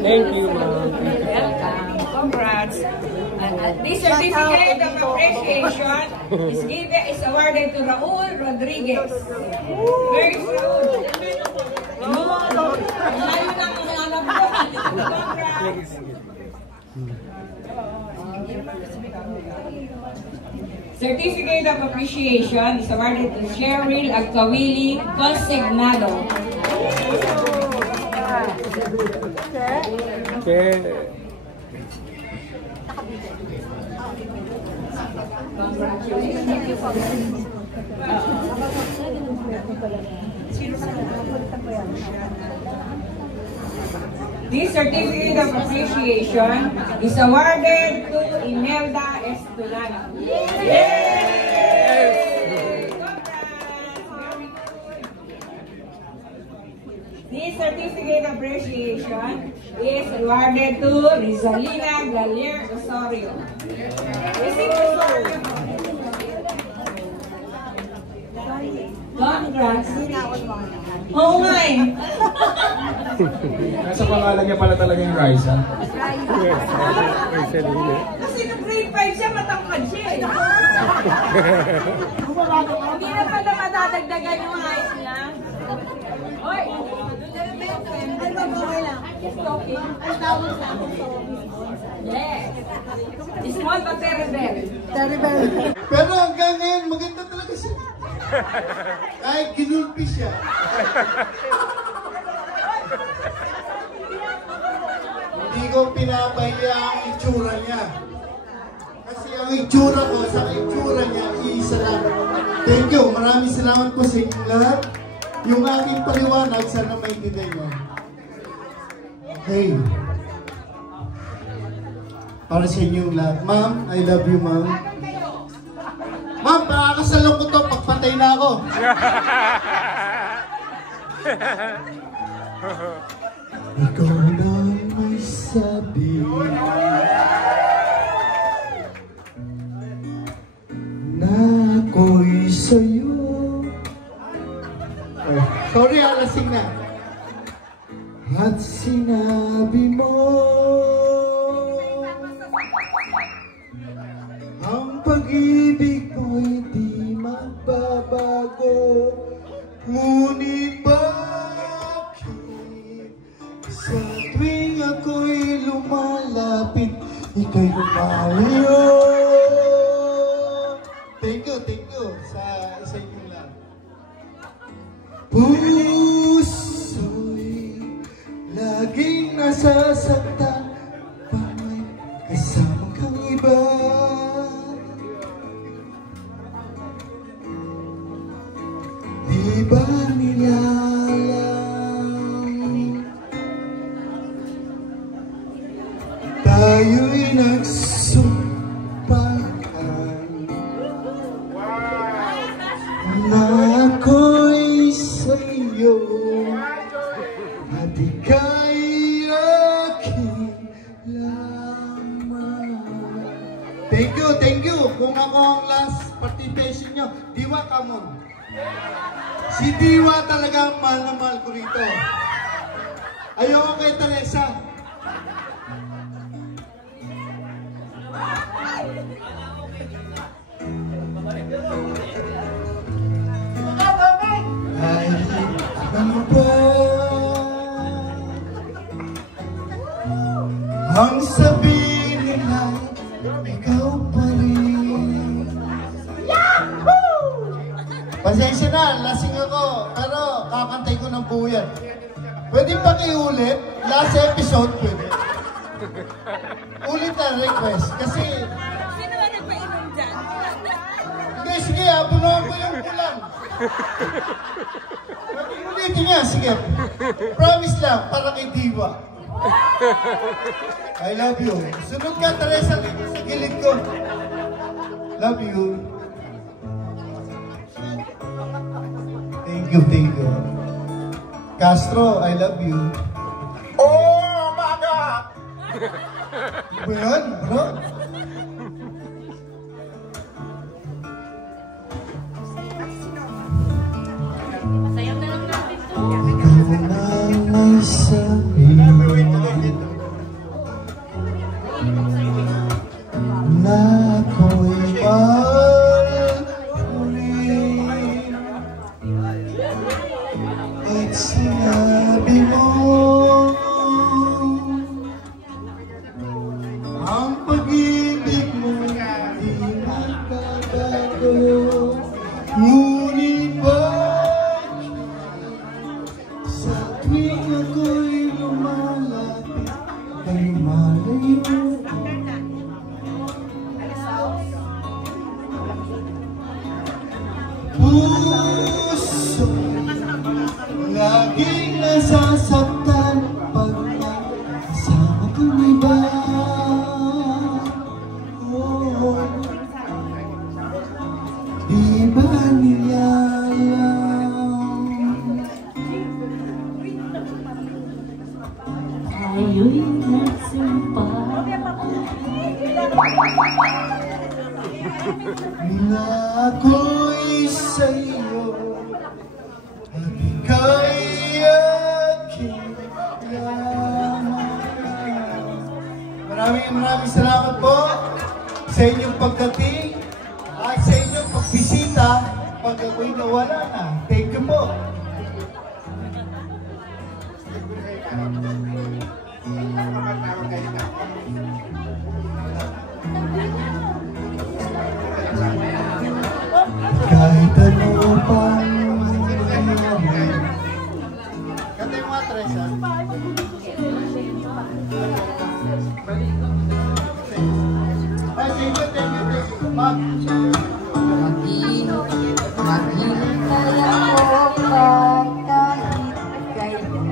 Thank you, ma'am. Welcome. Congrats. This certificate of appreciation is awarded to Raul Rodriguez. Where is Raul? Layo na ang nanganap ko. Certificate of Appreciation is awarded to Cheryl Agkawili Consignado. Okay. This certificate of appreciation is awarded to Imelda Estolano. This certificate of appreciation is awarded to Rizalina Galier Osorio. Congrats! Oo nga eh. Nasa pangalan niya pala talaga yung Raisa. Yes. Kasi nung grade 5 siya, matangkad siya eh. Hindi na pala madadagdagan yung eyes niya. Oy! Yes! Small but terrible. Pero hanggang ngayon, maganda talaga siya. Kahit ginulpi siya. Hindi ko pinapahiya ang itsura niya. Kasi ang itsura ko sa itsura niya, isa lang. Thank you. Maraming salamat po sa inyong lahat. Yung aking paliwanag, sana maintindihan niyo. Hey. Para sa inyong lahat. Ma'am, I love you, ma'am. Ma'am, pakakasalong ko to pagpatay na ako. Ikaw na may sabi na ako'y sa'yo. Oh, sorry, alasing na. At sinabi mo ang pag-ibig ko'y di magbabago. Ngunit bakit sa tuwing ako'y lumalapit, ika'y lumalayo? Thank you sa inyong lahat. Puso'y laging nasasaktan pag may kasama kang iba. Di ba nila alam tayo'y nagsumpahan na ako'y sa'yo at ika'y aking lamang. Thank you. Kung ako ang last participation nyo, Diwa, come on. Si Diwa talaga ang mahal na mahal ko rito. Ayoko kay Teresa. Ay, ano ba ang sabihin nila, ikaw pa rin. Pasensya na, lasing ako, pero kakantay ko ng buo yan. Pwede pa kayo ulit? Last episode, pwede. Ulit na request, kasi... Sino ba nagpainom dyan? Okay, sige, abunuhan ko yung kulang. Pwede ulitin niya, sige. Promise lang, para kay Diwa. I love you. Sunod ka, Teresa, dito sa gilid ko. Love you. Thank you. Castro, I love you. Oh my God! Ba yan, bro? Sayang na lang natin to. Ikaw na may sabi na ako'y mahal ulit. At sinabi mo tayo'y nagsumpa. Na ako'y sa'yo at ika'y aking lamang. Maraming salamat po sa inyong pagdating at sa inyong pagbisita pag ako'y nawala na. Thank you po. Kahit ano pang kanta yung mga tres, ha? Ay, thank you. Ma'am. Maghintay ako kahit kailan. Ay, thank you.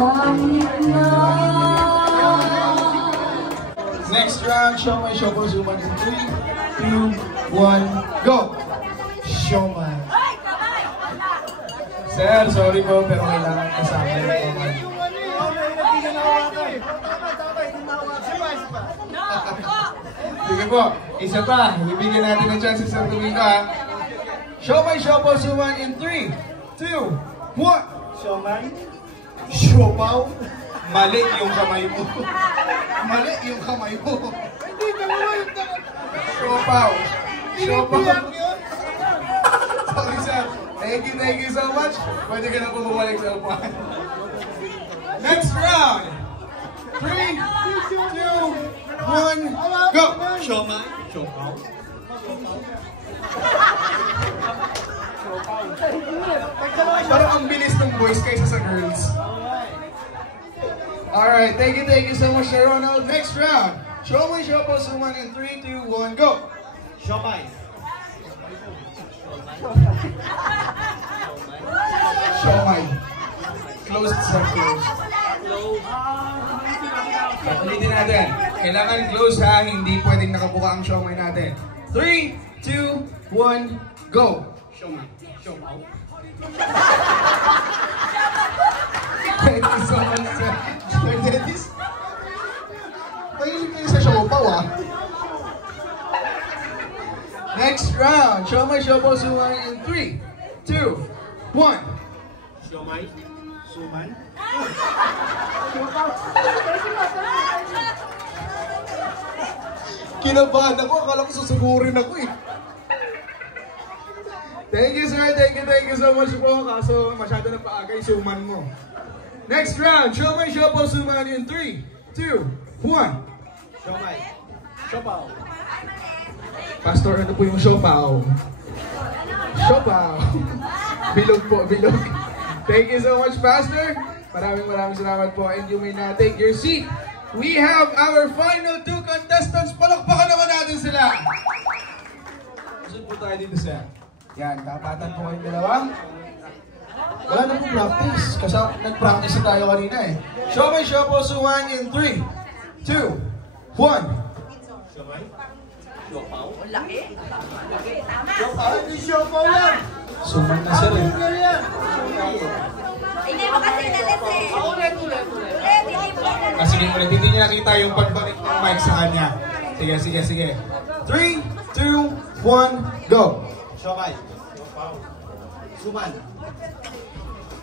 Kahit na Next round, show my show po Zuman in 3, 2, 1, go! Show man. Sir, sorry po, pero kailangan kasama yung Oman. Sige po, isa pa. Bibigyan natin ng chance sa Domingo, ha? Show my show po Zuman in 3, 2, 1. Show man. Show pao. Mali yung kamay mo. Mali yung kamay mo. Hindi, dalawa yung Siopaw. Siopaw. Sorry, sir. Thank you so much. Pwede ka na po bumalik sa upuan. Next round. 3, 2, 1, go! Siomay. Siopaw. Parang ang bilis ng boys kaysa sa girls. Alright, thank you so much, Sir Ronald. Next round. Show my show po Zuman in 3, 2, 1, go! Siomay. Siomay. Closed, sir, closed. Ulitin natin. Kailangan close, ha? Hindi pwedeng nakabuka ang siomay natin. 3, 2, 1, go! Siomay. Siopaw. Thank you so much, sir. Sir Dennis. Mahilig kayo sa siopaw, ha? Next round. Show my show po Zuman in 3, 2, 1. Siomay. Suman. Kinabahan ako. Akala ko susugurin ako, eh. Thank you, sir. Thank you so much po. Kaso masyado na paaga yung suman mo. Next round. Show my show po Zuman in 3, 2, 1. Siomay. Siopaw. Pastor, ano po yung siopaw? Siopaw. Bilog po, bilog. Thank you so much, Pastor. Maraming salamat po. And you may now take your seat. We have our final 2 contestants. Palakpakan naman natin sila. Saan po tayo dito, sir? Yan, tapatan po kayong dalawa. Wala na pong practice. Kasi nag-practice na tayo kanina, eh. Show my show po Zuman in 3, 2, 1. Hindi siopaw yan. Suman na, sir, eh. Hindi mo kasi nalit eh. Ulit, hindi mo nalit. Sige, ulit. Hindi niya nakita yung pagbalik ng mic sa kanya. Sige. 3, 2, 1, go! Siomay. Suman.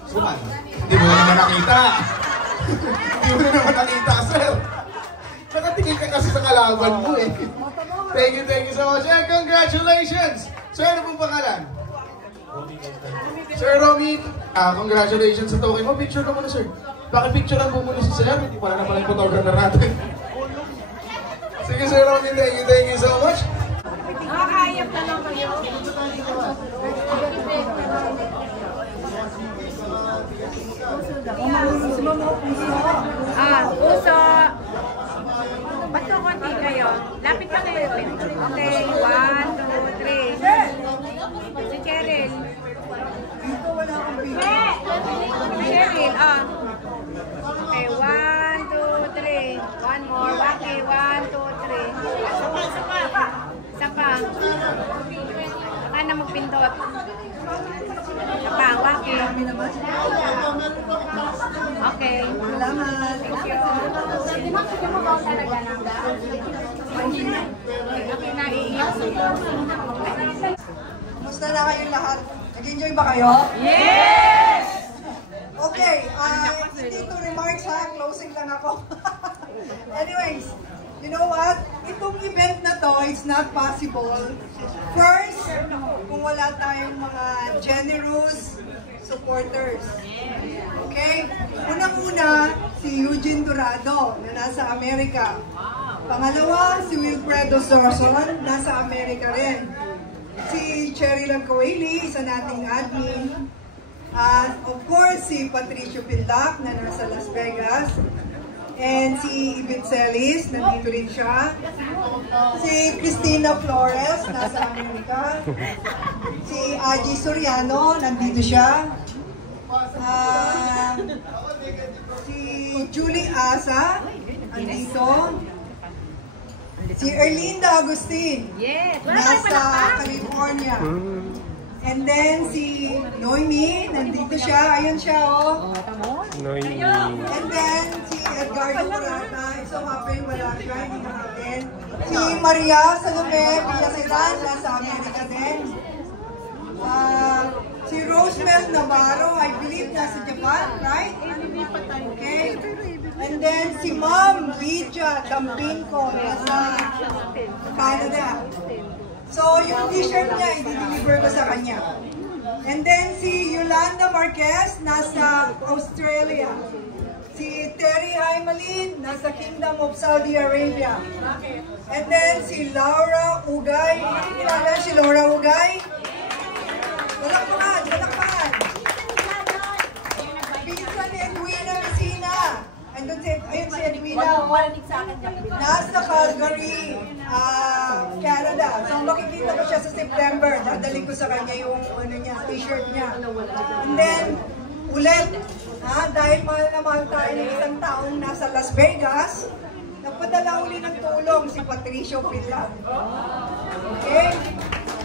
Suman. Hindi mo naman nakita. Hindi mo naman nakita, sir. Nakatingin ka kasi sa kalaban mo, eh. Thank you so much. And congratulations! Sir, ano pong pangalan? Sir Romy, congratulations sa token mo. Picture ka muna, sir. Pakipicturean po muna si sir. Hindi pala na pala yung photographer natin. Sige, Sir Romy, thank you so much. Nakakayap na lang kayo. Puso. Bato konti kayo. Lapit ka kayo. Okay, 1, 2, 3. Si Cheryl. Cheryl, Okay, 1, 2, 3. One more. Okay, 1, 2, 3. Isa pa. na magpindot. Napawak eh. Okay. Salamat. Thank you. Hindi mo ba talaga lang? Okay, naiiyak. Kumusta na kayong lahat? Nag-enjoy ba kayo? Yes! Okay, hindi to remarks ha, closing lang ako. Anyways, you know what? Itong event na to, it's not possible. First, kung wala tayong mga generous supporters. Okay? Unang-una, si Eugene Dorado na nasa Amerika. Pangalawa, si Wilfredo Sorzon, nasa Amerika rin. Si Cherry Langcoeli, isa nating admin. Of course, si Patricio Pinlac na nasa Las Vegas. And si Ibit Celis, nandito rin siya. Si Cristina Flores, nasa Amerika. Si Aji Soriano, nandito siya. Si Julie Asa, nandito. Si Erlinda Agustin, nasa California. And then si Noemi, nandito siya. Ayun siya, oh. Noemi. And then si Edgardo Murata, so happy wala siya, hindi natin. Si Maria Salome Villasiran, nasa Amerika din. Si Rosemel Navarro, I believe nasa Japan, right? Okay. And then si Ma'am Lydia Dampinco, nasa Canada. So, yung t-shirt niya, i-deliver ko sa kanya. And then, si Yolanda Marquez, nasa Australia. Si Terry Haimalin, nasa Kingdom of Saudi Arabia. And then, si Laura Ugay. Kilala si Laura Ugay? Balakpakan, balakpakan. Pinsa ni Edwina Messina. Ayun si Edwina. Nasa Calgary, Canada. So makikita ko siya sa September. Dadalhin ko sa kanya yung t-shirt niya. And then, ulit, dahil mahal na mahal tayo ng isang taong nasa Las Vegas, nagpadala uli ng tulong si Patricio Pinlac. Okay?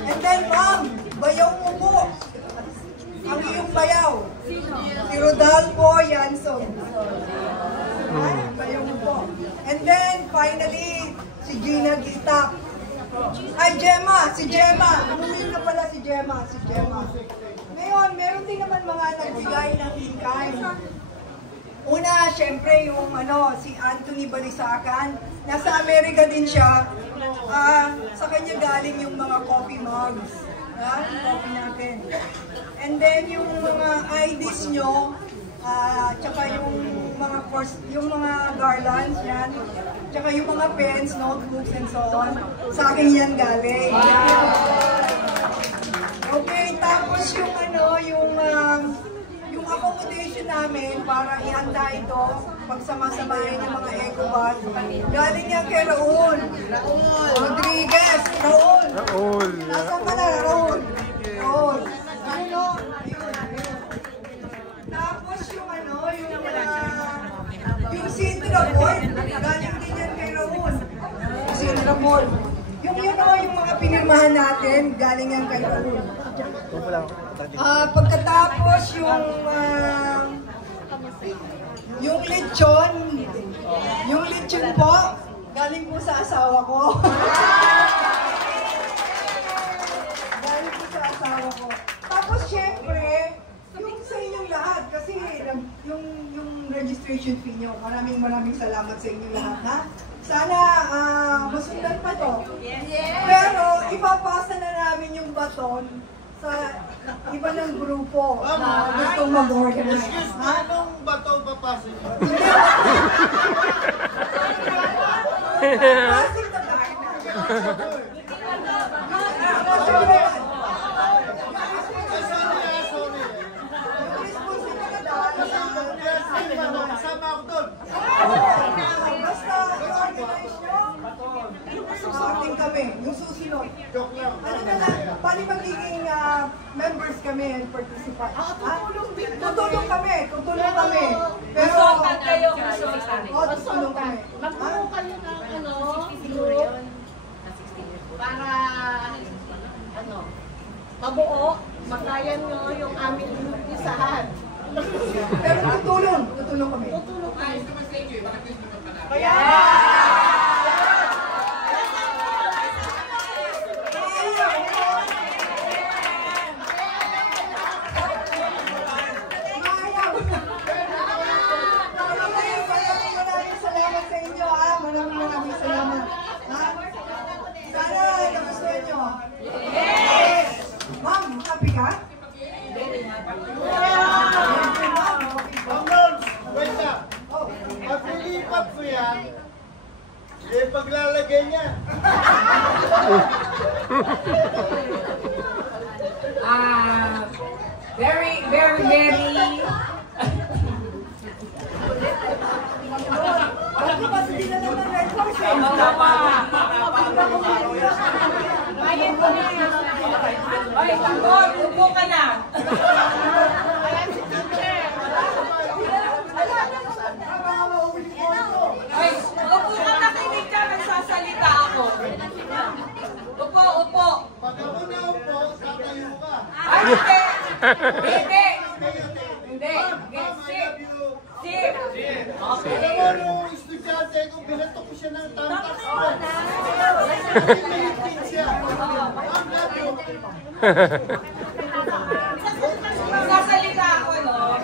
And then, ma'am, bayaw mo po. Ang iyong bayaw. Si Rodolfo Yanson. Bayaw mo po. And then, finally, si Gina Gitap. Ay, Gemma! Si Gemma! Umuwi na pala si Gemma. Si Gemma. Ngayon, meron din naman mga nagbigay ng in-kind. Una, syempre, yung si Anthony Balisacan. Nasa Amerika din siya. Sa kanya galing yung mga coffee mugs. Coffee natin. And then, yung mga IDs nyo, tsaka yung mga garlands yan, tsaka yung mga pens, notebooks, and so on. Sa akin yan galing. Okay, tapos yung accommodation namin para ihanda ito, pagsama-samahin ng mga EcoBus, galing yan kay Raul Rodriguez. Raul. Nasaan ka na, Raul? Raul. Tapos yung Sintra Board, galing din yan kay Raul. Sintra Board. Yung mga pinirmahan natin, galing yan kay Raul. Pagkatapos yung lechon po, galing po sa asawa ko. Galing po sa asawa ko. Tapos syempre, yung sa inyong lahat, kasi yung registration fee nyo, maraming salamat sa inyong lahat, ha? Sana masundan pa to. Pero ipapasa na namin yung baton sa iba ng grupo na gustong mag-organize. Anong bato papasa nyo? Passing the back. Sama ako doon. Basta organize nyo. Susuting kami, yung susunod. Ano na lang, paano magiging members kami and participate? Tutulong kami. Pero, tutulong kami. Magpuno kayo ng para mabuo, makayan nyo yung aming isahan. Pero tutulong kami. Tutulong kayo. Kaya! Maraming salamat. Sana nagustuhan nyo. Yes! Ma'am, happy ka? Ma'am Lords, wait na. Pag nilipat ko yan, eh paglalagay niya. Very Bakit ba hindi na naman red horse eh? Bayan ko na. Ay, tanggol, upo ka na. Ayan si teacher. Ay, upo ka na, kinig ka, nagsasalita ako. Upo. Pag ako na upo, tatayo ka. Ay, hindi. Hindi. Sit. Alam mo, nung estudyante ko, binato ko siya ng tamtak spread. Pinipin siya. Ang labo. Sasalita ako, no?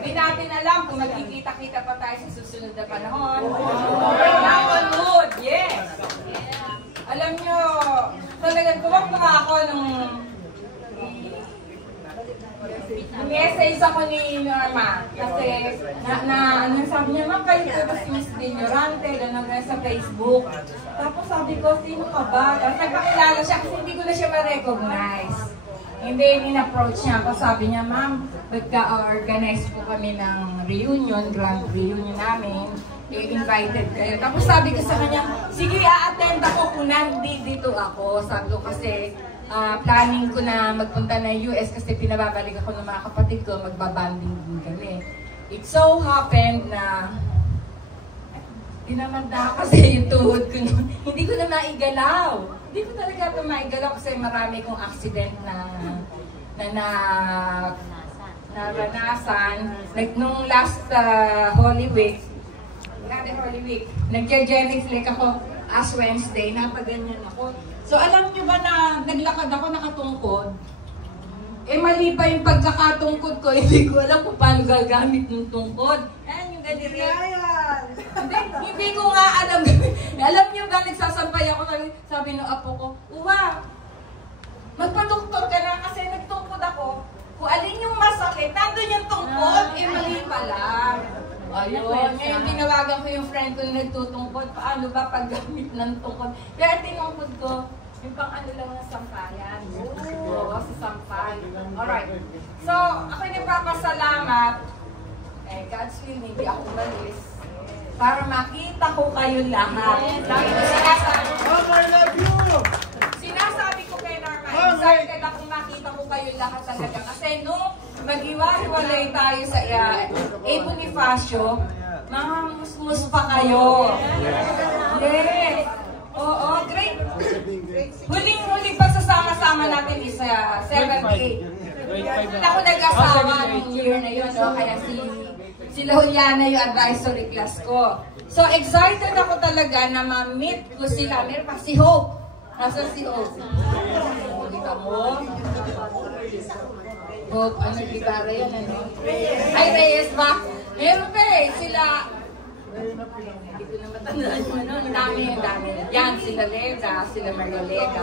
Hindi natin alam kung magkikita-kita pa tayo sa susunod na panahon. Knock on wood, yes! Alam nyo, talagang tuwak-tuwa ako nung message ako ni Norma kasi ano sabi niya, ma'am, kayo po ba si Miss Ignorante, gano'n sa Facebook. Tapos sabi ko, sino ka ba? Tapos nagpakilala siya kasi hindi ko na siya ma-recognize. Hindi, in-approach niya ako. Sabi niya, ma'am, magka-organize po kami ng reunion, grand reunion namin. I-invited kayo. Tapos sabi ko sa kanya, sige, a-attend ako kung nandito ako. Sabi ko kasi, planning ko na magpunta ng US kasi pinababalik ako ng mga kapatid ko, magbabanding din kami. It so happened na dinamanda kasi yung tuhod ko. Hindi ko na maigalaw. Hindi ko talaga ito maigalaw kasi marami kong accident na naranasan. Like nung last Holy Week, nag-Genix ako as Wednesday, napaganyan ako. So alam nyo ba na naglakad ako nakatungkod? Eh mali pa yung pagkakatungkod ko, hindi ko alam kung paano gagamit ng tungkod. Ayan yung ganire. Hindi ko nga alam. Alam nyo ba, nagsasampay ako, sabi ng apo ko, Uwa, magpa-doktor ka na kasi nagtungkod ako. Kung alin yung masakit, nandun yung tungkod, eh mali pala. Ayun, ngayon tinawagan ko yung friend ko na nagtutungkod, paano ba paggamit ng tungkod? Kaya tinungkod ko, yung pang ano lang ng sampayan. Oo, sa sampay. Alright. So, ako'y nagpapasalamat. Eh, God's will, hindi ako balis. Para makita ko kayo lahat. Dahil ko sinasabi. Ma'am, I love you! Sinasabi ko kay Norma, excited akong makita ko kayo lahat talaga. Kasi nung mag-iwalay tayo sa Bonifacio, mga musmus pa kayo. Yes. Oo, great. Huling pagsasama-sama natin is 7-8. Ako nag-asawa ng year na yun, no? Kaya sila Juliana yung advisory class ko. So excited ako talaga na ma-meet ko sila. Meron pa si Hope. Nasa si Hope? Kita mo? Hope, ano gitara yan, ano? Ay, Reyes ba? Meron pa eh, sila... Hindi ko na matandaan yung ano, ang dami. Yan, sila Lega, sila Mariolega.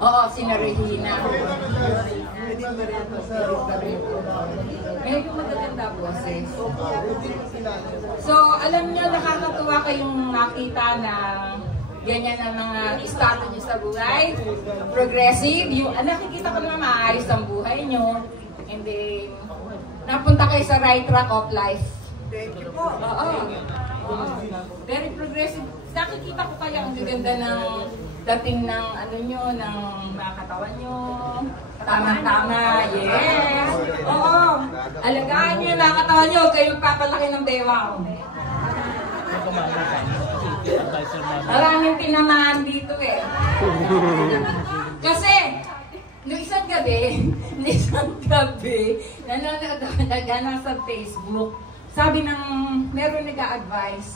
Oo, sila Regina. Ngayon yung magaganda boses. So, alam nyo, nakakatuwa kayong makita na ganyan ang mga estado nyo sa buhay. Progressive. Yung, nakikita ko naman maayos ang buhay nyo. And then, napunta kayo sa right track of life. Thank you po. Oo. Very progressive. Nakikita ko kaya ang gaganda ng dating ng ano nyo, ng mga katawan nyo. Tama-tama. Yes. Oo. Alagaan nyo yung mga katawan nyo. Kayo papalaki ng bewang. Maraming tinamaan dito eh. Kasi, noong isang gabi, nanonood ako sa Facebook. Sabi ng, meron nag-a-advise.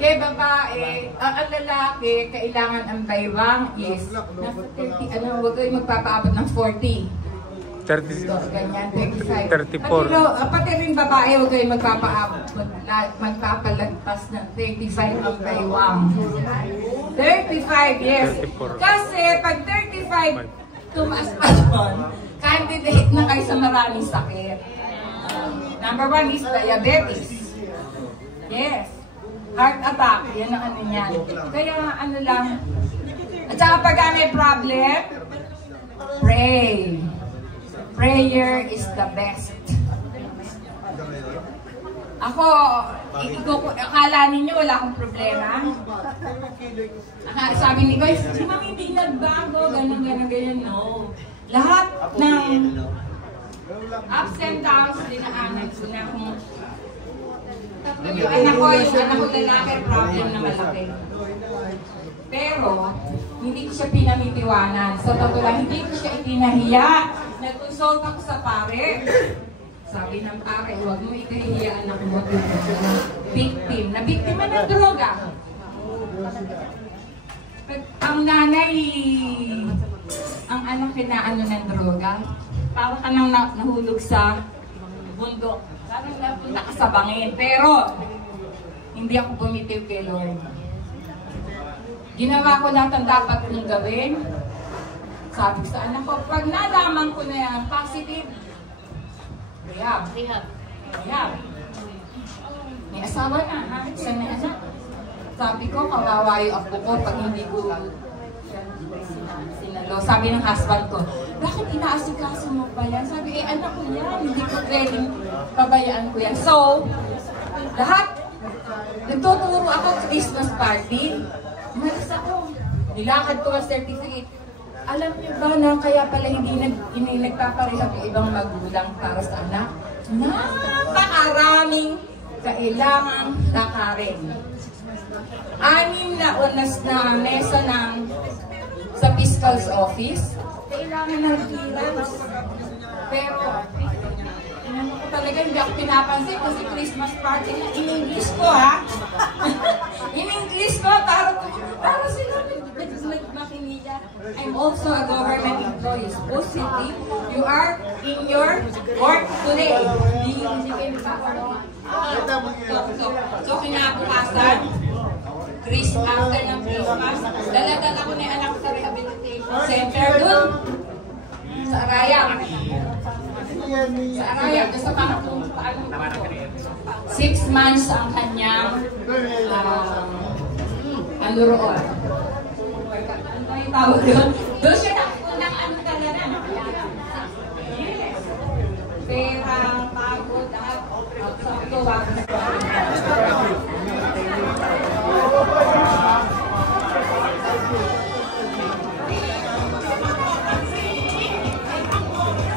Kay babae, ang lalaki, kailangan ang baywang is, nasa 30, huwag kayo magpapaabot ng 40. 30, ganyan, 25. 34. Pati rin babae, huwag kayo magpapalagpas ng 35 ang baywang. 35, yes. 34. Kasi pag 35, tumaas pa doon, candidate na kayo sa maraming sakit. Number 1 is diabetes. Yes. Heart attack, yan ang ano niyan. Kaya ano lang. At saka pag may problem, pray. Prayer is the best. Ako, akala ninyo wala akong problema. Sabi ni guys, si Mami hindi nagbago, ganun, no. Lahat ng ups and downs, dinaanan ko na kung yung anak ko lalaki, problem na malaki. Pero, hindi ko siya pinamitiwanan. Sa totoo lang, hindi ko siya ikinahiya. Nag-consult ako sa pare. Sabi ng pare, huwag mo ikahiya anak mo. Victim. Nabiktima ng droga. Ang nanay, ang anak kinaano ng droga, para ka nang nahulog sa bundok. Parang napunta ka sa bangin. Pero, hindi ako bumitiw kay Lord. Ginawa ko lahat ang dapat kong gawin. Sabi ko sa anak ko, pag nalaman ko na yan, positive, rehab. May asawa na, ha? Isa na anak. Sabi ko, kawawa yung apo ko pag hindi ko sinalo. Sabi ng husband ko, bakit inaasikaso mo pa yan? Sabi, anak ko yan, hindi ko pwedeng pabayaan ko yan. So, lahat, nagtuturo ako sa Christmas party. Malas ako. Nilakad ko ang certificate. Alam niyo ba na kaya pala hindi nagpaparehab yung ibang magulang para sa anak? Napakaraming kailangang lakarin. 6 na oras na mesa sa fiscal's office. Kailangan ng clearance. Pero, talaga hindi ako pinapansin kasi Christmas party na in-English ko, ha? In-English ko para sila nagmakiniya. I'm also a government employee. Supposedly, you are in your work today. Hindi kayo magkakaroon. So, kinabukasan, after ng Christmas, dala-dala ko na yung anak sa rehabilitation center doon. Sa Arayam. Sa Arayam, sa pangatong paano ko. 6 months ang kanyang ano roon. Ano yung tawag doon? Doon siya nakunang ano talaga. Pera, pagod, at sa tuwa.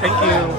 Thank you.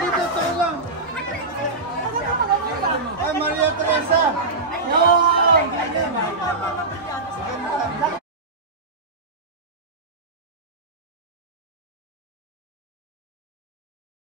Dito to lang. Ay, Maria Teresa.